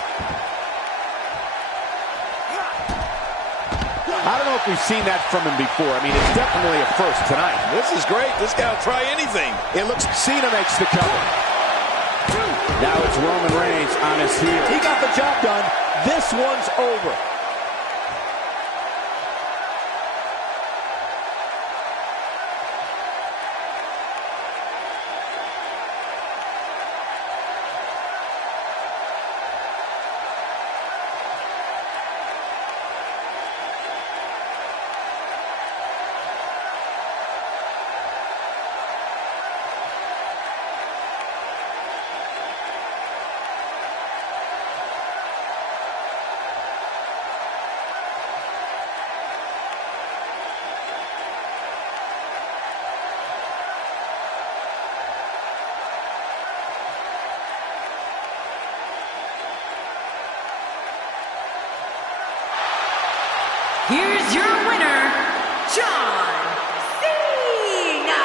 I don't know if we've seen that from him before. I mean, it's definitely a first tonight. This is great. This guy will try anything. It looks Cena makes the cover. Now it's Roman Reigns on his heel. He got the job done. This one's over. Here's your winner, John Cena.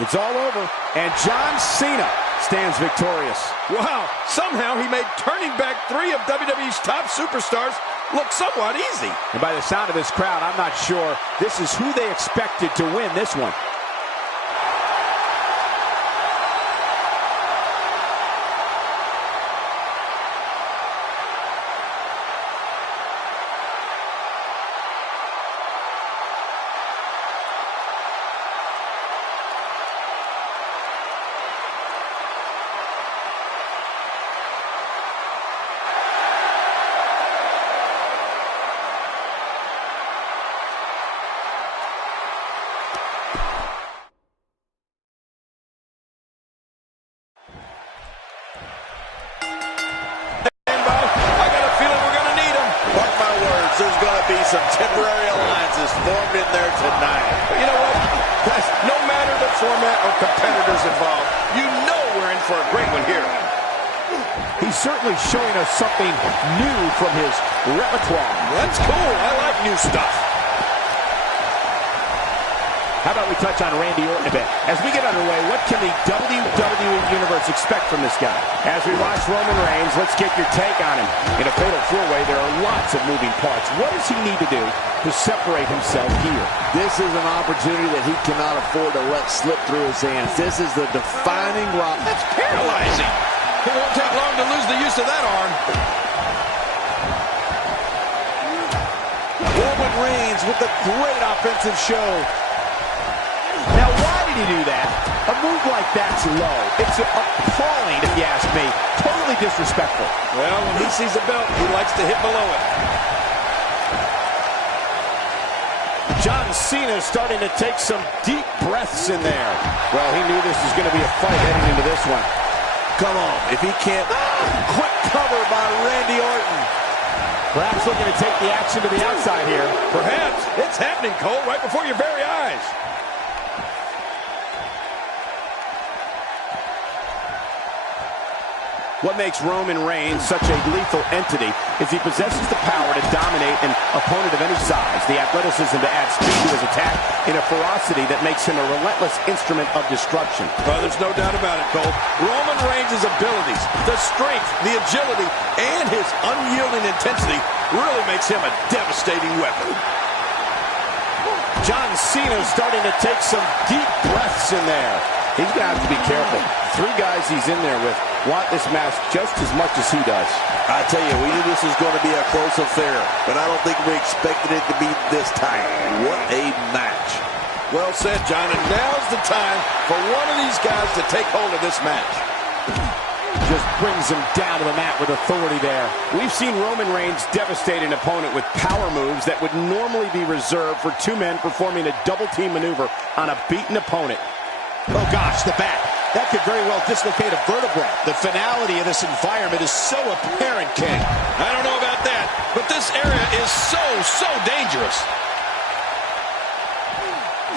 It's all over, and John Cena stands victorious. Wow, somehow he made turning back 3 of WWE's top superstars look somewhat easy. And by the sound of this crowd, I'm not sure this is who they expected to win this one. tonight. But you know what? Guys, no matter the format or competitors involved, you know we're in for a great one here. He's certainly showing us something new from his repertoire. That's cool. I like new stuff. How about we touch on Randy Orton a bit? As we get underway, what can the WWE Universe expect from this guy? As we watch Roman Reigns, let's get your take on him. In a fatal four-way, there are lots of moving parts. What does he need to do to separate himself here? This is an opportunity that he cannot afford to let slip through his hands. This is the defining rock. That's paralyzing. It won't take long to lose the use of that arm. Roman Reigns with a great offensive show. Now, why did he do that? A move like that's low. It's appalling, if you ask me. Totally disrespectful. Well, when he sees a belt, he likes to hit below it. John Cena starting to take some deep breaths in there. Well, he knew this was going to be a fight heading into this one. Come on, if he can't. Quick cover by Randy Orton. Perhaps looking to take the action to the outside here. Perhaps. It's happening, Cole, right before your very eyes. What makes Roman Reigns such a lethal entity is he possesses the power to dominate an opponent of any size, the athleticism to add speed to his attack, and a ferocity that makes him a relentless instrument of destruction. Well, there's no doubt about it, Cole. Roman Reigns' abilities, the strength, the agility, and his unyielding intensity really makes him a devastating weapon. John Cena starting to take some deep breaths in there. He's going to have to be careful. Three guys he's in there with want this match just as much as he does. I tell you, we knew this was going to be a close affair, but I don't think we expected it to be this tight. What a match. Well said, John, and now's the time for one of these guys to take hold of this match. Just brings him down to the mat with authority there. We've seen Roman Reigns devastate an opponent with power moves that would normally be reserved for two men performing a double-team maneuver on a beaten opponent. Oh gosh, the back. That could very well dislocate a vertebra. The finality of this environment is so apparent, King. I don't know about that, but this area is so dangerous.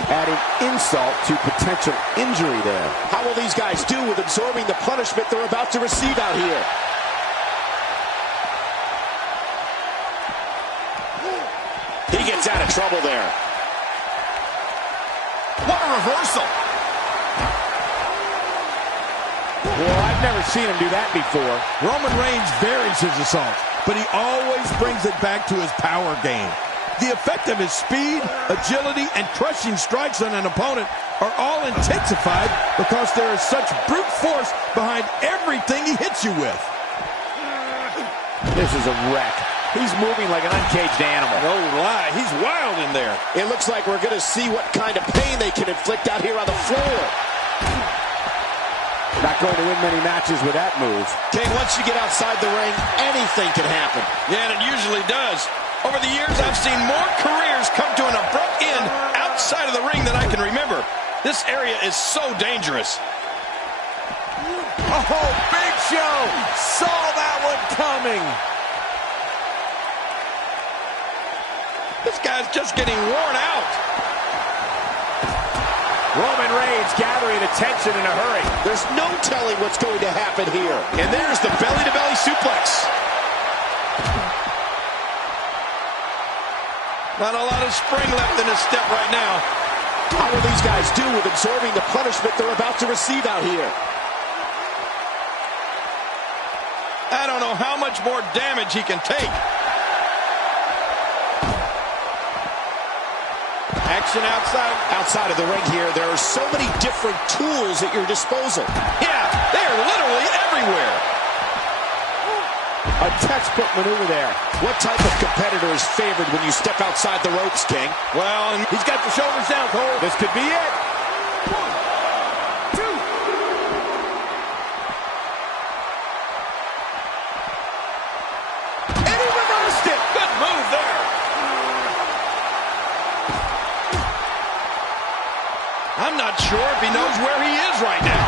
Adding insult to potential injury there. How will these guys do with absorbing the punishment they're about to receive out here? He gets out of trouble there. What a reversal. Well, I've never seen him do that before. Roman Reigns varies his assault, but he always brings it back to his power game. The effect of his speed, agility, and crushing strikes on an opponent are all intensified because there is such brute force behind everything he hits you with. This is a wreck. He's moving like an uncaged animal. No lie, he's wild in there. It looks like we're going to see what kind of pain they can inflict out here on the floor. Not going to win many matches with that move. King, once you get outside the ring, anything can happen. Yeah, and it usually does. Over the years, I've seen more careers come to an abrupt end outside of the ring than I can remember. This area is so dangerous. Oh, Big Show saw that one coming. This guy's just getting worn out. Roman Reigns gathering attention in a hurry. There's no telling what's going to happen here. And there's the belly-to-belly suplex. Not a lot of spring left in his step right now. How will these guys do with absorbing the punishment they're about to receive out here? I don't know how much more damage he can take. Action outside of the ring here. There are so many different tools at your disposal. Yeah, they are literally everywhere. A textbook maneuver there. What type of competitor is favored when you step outside the ropes, King? Well, and he's got the shoulders down, Cole. This could be it. 1, 2. And he reversed it. Good move there. I'm not sure if he knows where he is right now.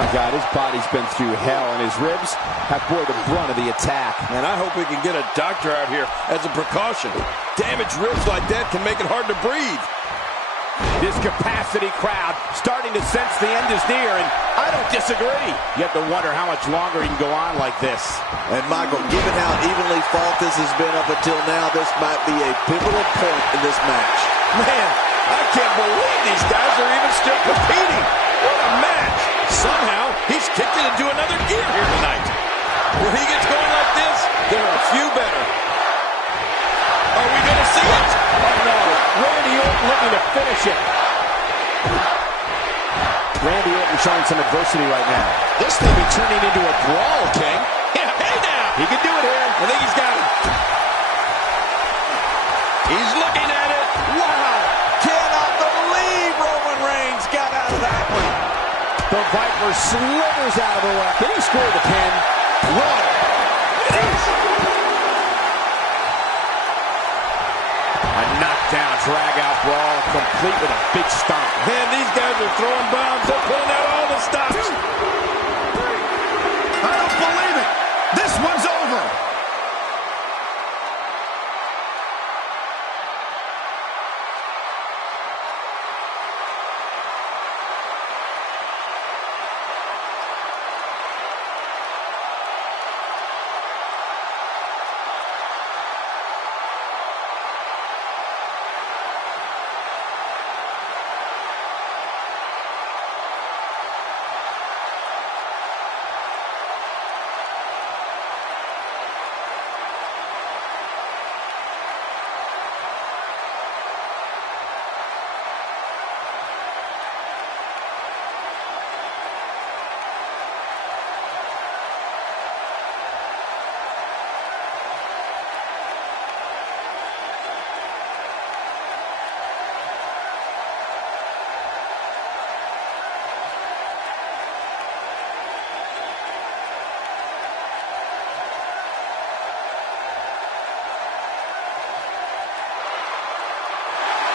My God, his body's been through hell, and his ribs have bore the brunt of the attack. And I hope we can get a doctor out here as a precaution. Damaged ribs like that can make it hard to breathe. This capacity crowd starting to sense the end is near, and I don't disagree. You have to wonder how much longer he can go on like this. And Michael, given how evenly fought this has been up until now, this might be a pivotal point in this match. Man, I can't believe these guys are even still competing. What a match. Somehow, he's kicked it into another gear here tonight. When he gets going like this, there are a few better. Are we going to see it? Oh, no. Randy Orton looking to finish it. Randy Orton showing some adversity right now. This may be turning into a brawl, King. Yeah, hey now. He can do it here. I think he's got it. He's looking at it. Wow! Cannot believe Roman Reigns got out of that one. The Viper slithers out of the way. Did he score the pin? One. A knockdown, drag-out brawl, complete with a big stomp. Man, these guys are throwing bombs. They're pulling out all the stops. I don't believe it. This one's over.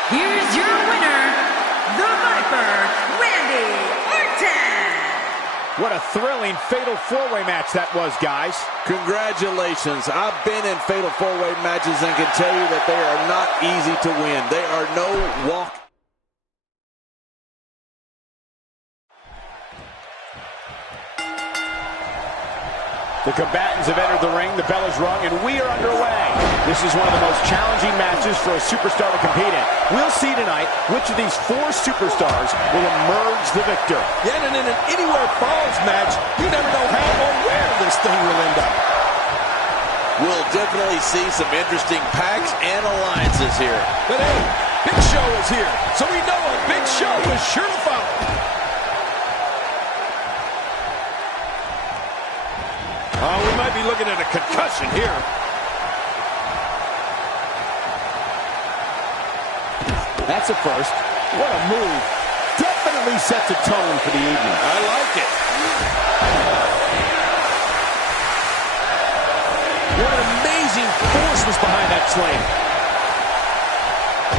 Here's your winner, the Viper, Randy Orton. What a thrilling Fatal 4-Way match that was, guys. Congratulations. I've been in Fatal 4-Way matches and can tell you that they are not easy to win. They are no walk. The combatants have entered the ring, the bell is rung, and we are underway. This is one of the most challenging matches for a superstar to compete in. We'll see tonight which of these four superstars will emerge the victor. Yeah, and in an anywhere falls match, you never know how or where this thing will end up. We'll definitely see some interesting packs and alliances here. But hey, Big Show is here, so we know a big show is sure to follow. Oh, we might be looking at a concussion here. That's a first. What a move. Definitely sets a tone for the evening. I like it. What an amazing force was behind that slam.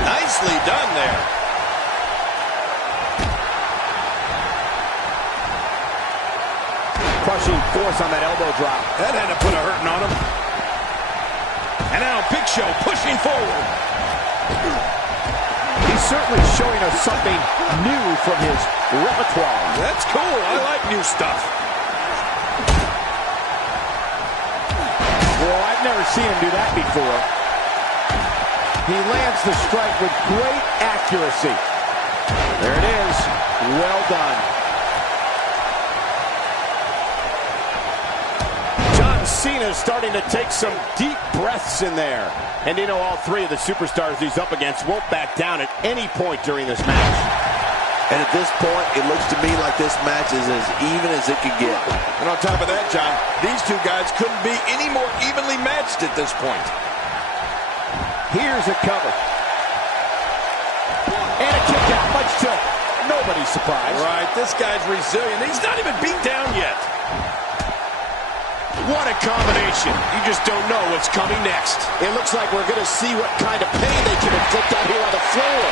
Nicely done there. Crushing force on that elbow drop. That had to put a hurting on him. And now Big Show pushing forward. He's certainly showing us something new from his repertoire. That's cool. I like new stuff. Well, I've never seen him do that before. He lands the strike with great accuracy. There it is. Well done. Cena is starting to take some deep breaths in there. And you know, all three of the superstars he's up against won't back down at any point during this match. And at this point, it looks to me like this match is as even as it could get. And on top of that, John, these two guys couldn't be any more evenly matched at this point. Here's a cover. And a kick out, much to nobody's surprise. Right, this guy's resilient. He's not even beat down yet. What a combination. You just don't know what's coming next. It looks like we're going to see what kind of pain they can inflict out here on the floor.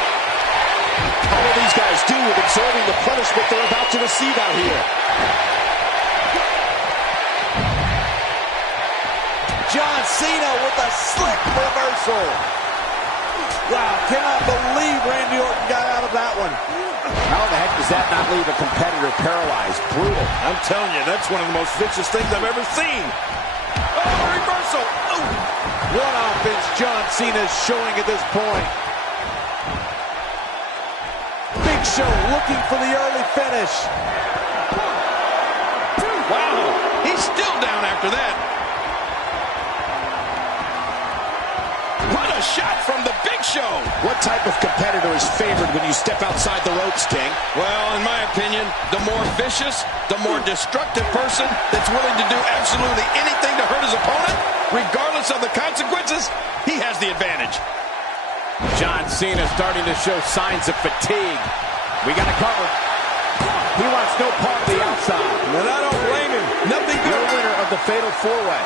All of these guys do with absorbing the punishment they're about to to receive out here. John Cena with a slick reversal. Wow, cannot believe Randy Orton got out of that one. How the heck does that not leave a competitor paralyzed? Brutal. I'm telling you, that's one of the most vicious things I've ever seen. Oh, reversal. Oh. What offense John Cena's showing at this point. Big Show looking for the early finish. Wow, he's still down after that. What a shot from the Big Show. What type of competitor is favored when you step outside the ropes, King? Well, in my opinion, the more vicious, the more destructive person that's willing to do absolutely anything to hurt his opponent, regardless of the consequences, he has the advantage. John Cena starting to show signs of fatigue. We got to cover. He wants no part of the outside. And I don't blame him. Nothing good. The winner of the Fatal 4-Way.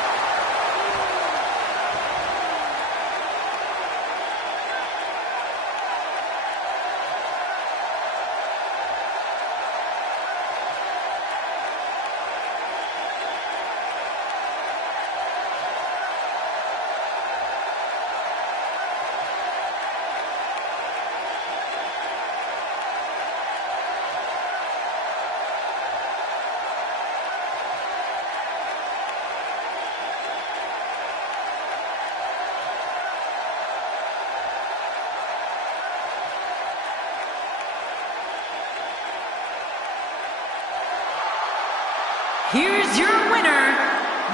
Here's your winner,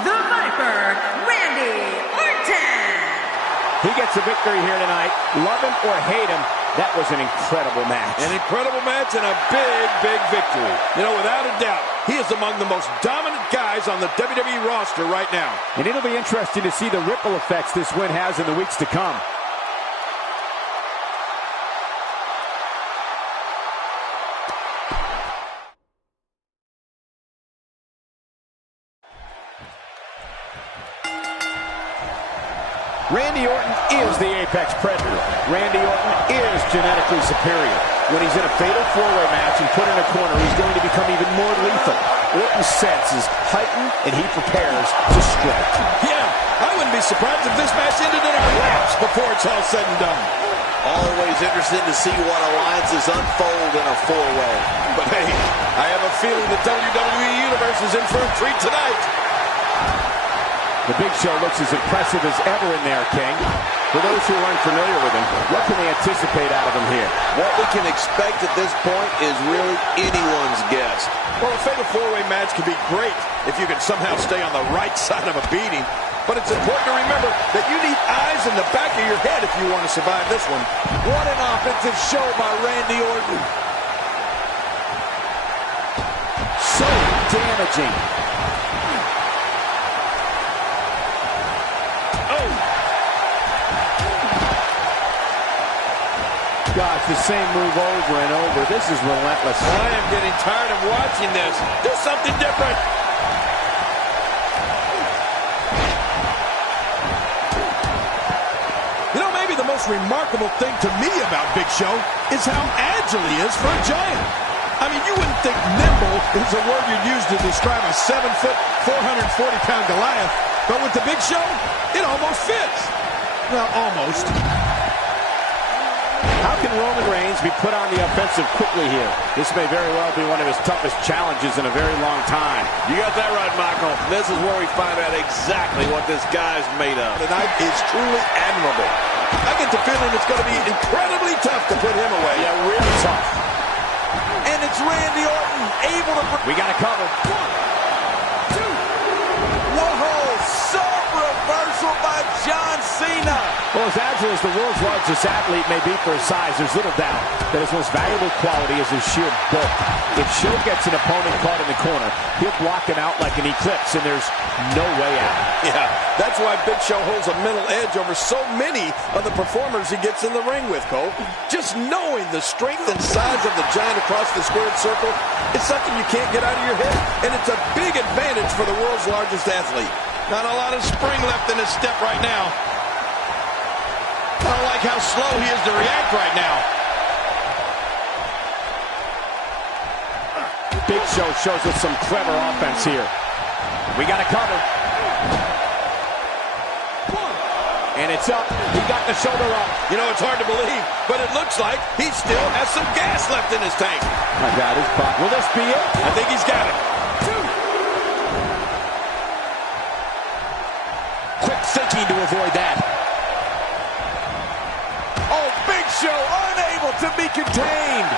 the Viper, Randy Orton. He gets a victory here tonight. Love him or hate him, that was an incredible match. An incredible match and a big, big victory. You know, without a doubt, he is among the most dominant guys on the WWE roster right now. And it'll be interesting to see the ripple effects this win has in the weeks to come. Randy Orton is the apex predator. Randy Orton is genetically superior. When he's in a fatal 4-way match and put in a corner, he's going to become even more lethal. Orton's sense is heightened, and he prepares to strike. Yeah, I wouldn't be surprised if this match ended in our laps before it's all said and done. Always interesting to see what alliances unfold in a 4-way. But hey, I have a feeling the WWE Universe is in for a treat tonight. The Big Show looks as impressive as ever in there, King. For those who are unfamiliar with him, what can they anticipate out of him here? What we can expect at this point is really anyone's guess. Well, a fatal 4-way match can be great if you can somehow stay on the right side of a beating. But it's important to remember that you need eyes in the back of your head if you want to survive this one. What an offensive show by Randy Orton. So damaging. Gosh, the same move over and over. This is relentless. I am getting tired of watching this. Do something different. You know, maybe the most remarkable thing to me about Big Show is how agile he is for a giant. I mean, you wouldn't think nimble is a word you'd use to describe a 7-foot, 440-pound Goliath. But with the Big Show, it almost fits. Well, almost. How can Roman Reigns be put on the offensive quickly here? This may very well be one of his toughest challenges in a very long time. You got that right, Michael. This is where we find out exactly what this guy's made of. Tonight is truly admirable. I get the feeling it's going to be incredibly tough to put him away. Yeah, real tough. And it's Randy Orton able to... We got to cover. 1, 2. Whoa, sub reversal by John Cena. Well, as agile as the world's largest athlete may be for his size, there's little doubt that his most valuable quality is his sheer bulk. If Show gets an opponent caught in the corner, he'll block him out like an eclipse, and there's no way out. Yeah, that's why Big Show holds a mental edge over so many of the performers he gets in the ring with, Cole. Just knowing the strength and size of the giant across the squared circle is something you can't get out of your head, and it's a big advantage for the world's largest athlete. Not a lot of spring left in his step right now. I don't like how slow he is to react right now. Big Show shows us some clever offense here. We got to cover. And it's up. He got the shoulder up. You know, it's hard to believe, but it looks like he still has some gas left in his tank. My God, his body. Will this be it? I think he's got it. Quick thinking to avoid that. Oh, Big Show unable to be contained.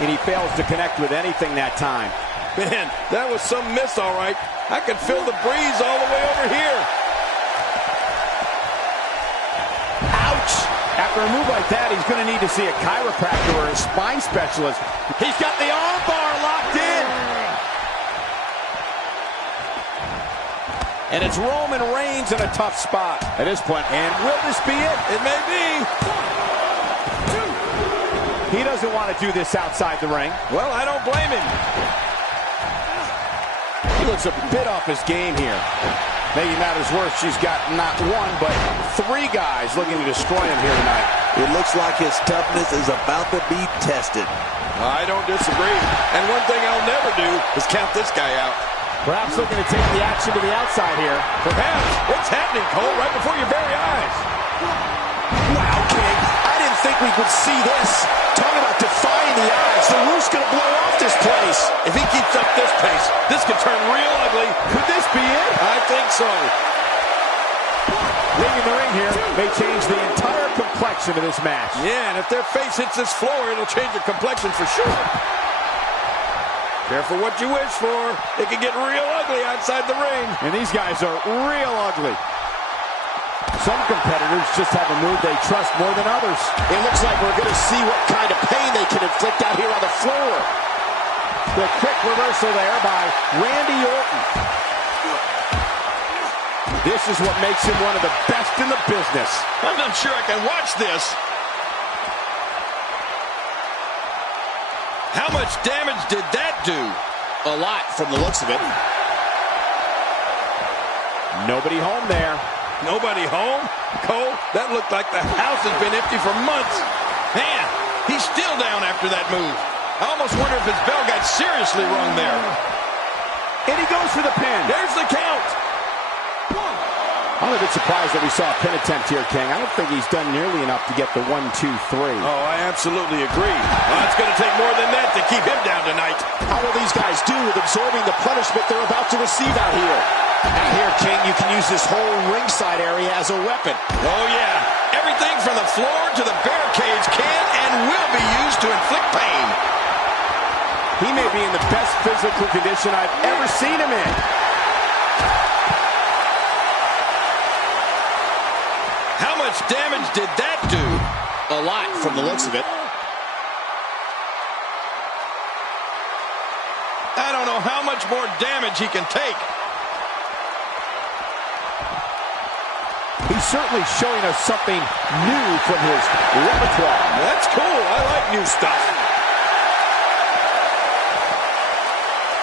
And he fails to connect with anything that time. Man, that was some miss, all right. I could feel the breeze all the way over here. Ouch! After a move like that, he's going to need to see a chiropractor or a spine specialist. He's got the arm bar locked in. And it's Roman Reigns in a tough spot at this point. And will this be it? It may be. He doesn't want to do this outside the ring. Well, I don't blame him. He looks a bit off his game here. Making matters worse, she's got not one, but three guys looking to destroy him here tonight. It looks like his toughness is about to be tested. I don't disagree. And one thing I'll never do is count this guy out. Perhaps looking to take the action to the outside here. Perhaps. What's happening, Cole, right before your very eyes? Wow, King. I didn't think we could see this. Talking about defying the odds. The roof's going to blow off this place. If he keeps up this pace, this could turn real ugly. Could this be it? I think so. Leaving the ring here may change the entire complexion of this match. Yeah, and if their face hits this floor, it'll change the complexion for sure. Careful what you wish for. It can get real ugly outside the ring. And these guys are real ugly. Some competitors just have a move they trust more than others. It looks like we're going to see what kind of pain they can inflict out here on the floor. The quick reversal there by Randy Orton. This is what makes him one of the best in the business. I'm not sure I can watch this. How much damage did that do? A lot from the looks of it. Nobody home there. Nobody home? Cole, that looked like the house has been empty for months. Man, he's still down after that move. I almost wonder if his bell got seriously wrong there. And he goes for the pin. There's the count. I'm a bit surprised that we saw a pin attempt here, King. I don't think he's done nearly enough to get the 1, 2, 3. Oh, I absolutely agree. Well, it's going to take more than that to keep him down tonight. How will these guys do with absorbing the punishment they're about to receive out here? Out here, King, you can use this whole ringside area as a weapon. Oh, yeah. Everything from the floor to the barricades can and will be used to inflict pain. He may be in the best physical condition I've ever seen him in. How much damage did that do? A lot from the looks of it. I don't know how much more damage he can take. He's certainly showing us something new from his repertoire. That's cool. I like new stuff.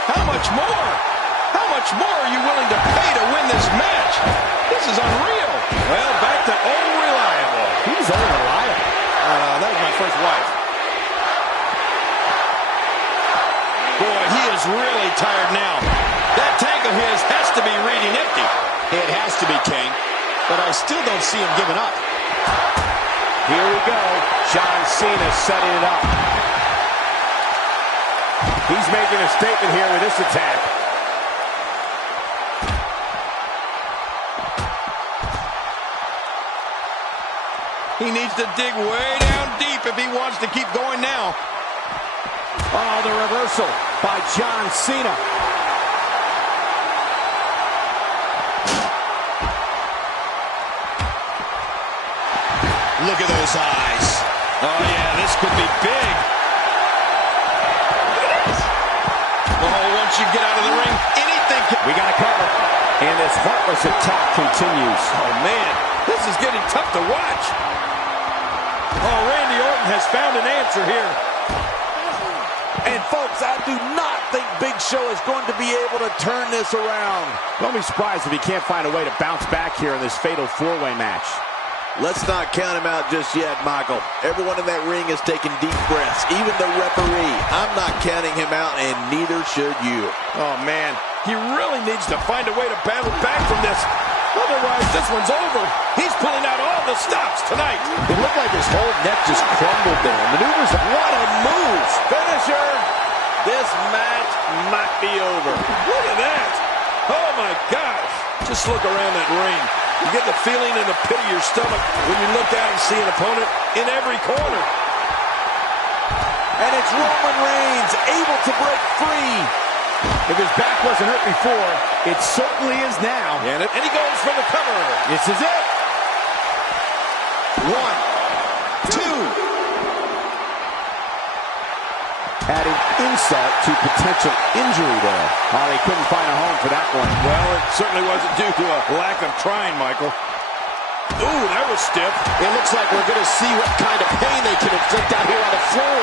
How much more? How much more are you willing to pay to win this match? This is unreal. Well, back to old reliable. He's old reliable. That was my first wife. Boy, he is really tired now. That tank of his has to be reading empty. It has to be, King. But I still don't see him giving up. Here we go. John Cena setting it up. He's making a statement here with this attack. He needs to dig way down deep if he wants to keep going now. Oh, the reversal by John Cena. Look at those eyes. Oh, yeah, this could be big. Oh, once you get out of the ring, anything can... We got to cover. And this heartless attack continues. Oh, man, this is getting tough to watch. Oh, Randy Orton has found an answer here. And, folks, I do not think Big Show is going to be able to turn this around. Don't be surprised if he can't find a way to bounce back here in this fatal four-way match. Let's not count him out just yet, Michael. Everyone in that ring is taking deep breaths, even the referee. I'm not counting him out, and neither should you. Oh, man. He really needs to find a way to battle back from this. Otherwise, this one's over. He's pulling out all the stops tonight. It looked like his whole neck just crumbled there. Maneuvers, what a move. Finisher. This match might be over. Look at that. Oh, my gosh. Just look around that ring. You get the feeling in the pit of your stomach when you look out and see an opponent in every corner. And it's Roman Reigns able to break free. If his back wasn't hurt before, it certainly is now. And he goes for the cover. This is it. 1, 2. Adding insult to potential injury there. Oh, they couldn't find a home for that one. Well, it certainly wasn't due to a lack of trying, Michael. Ooh, that was stiff. It looks like we're going to see what kind of pain they can inflict out here on the floor.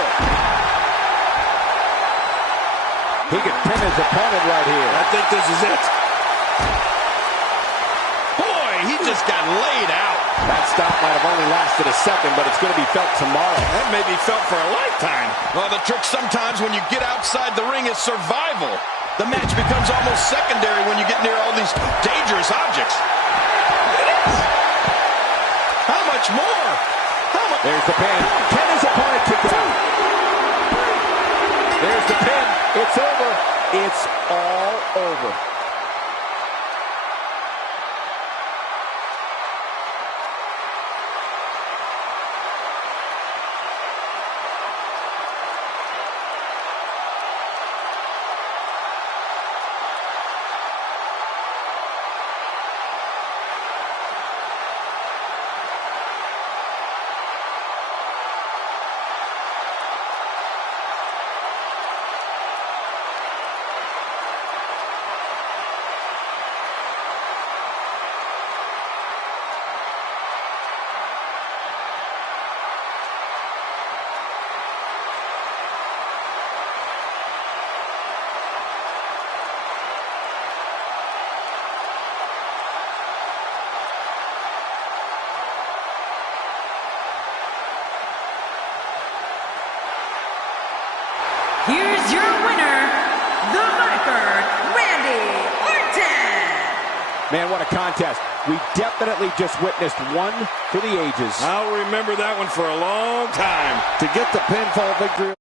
He could pin his opponent right here. I think this is it. Boy, he just got laid out. That stop might have only lasted a second, but it's going to be felt tomorrow. That may be felt for a lifetime. Well, the trick sometimes when you get outside the ring is survival. The match becomes almost secondary when you get near all these dangerous objects. It is. How much more? There's the pin. Can his opponent kick out? There's the pin. It's over. It's all over. Here's your winner, the Viper, Randy Orton. Man, what a contest. We definitely just witnessed one for the ages. I'll remember that one for a long time. To get the pinfall victory.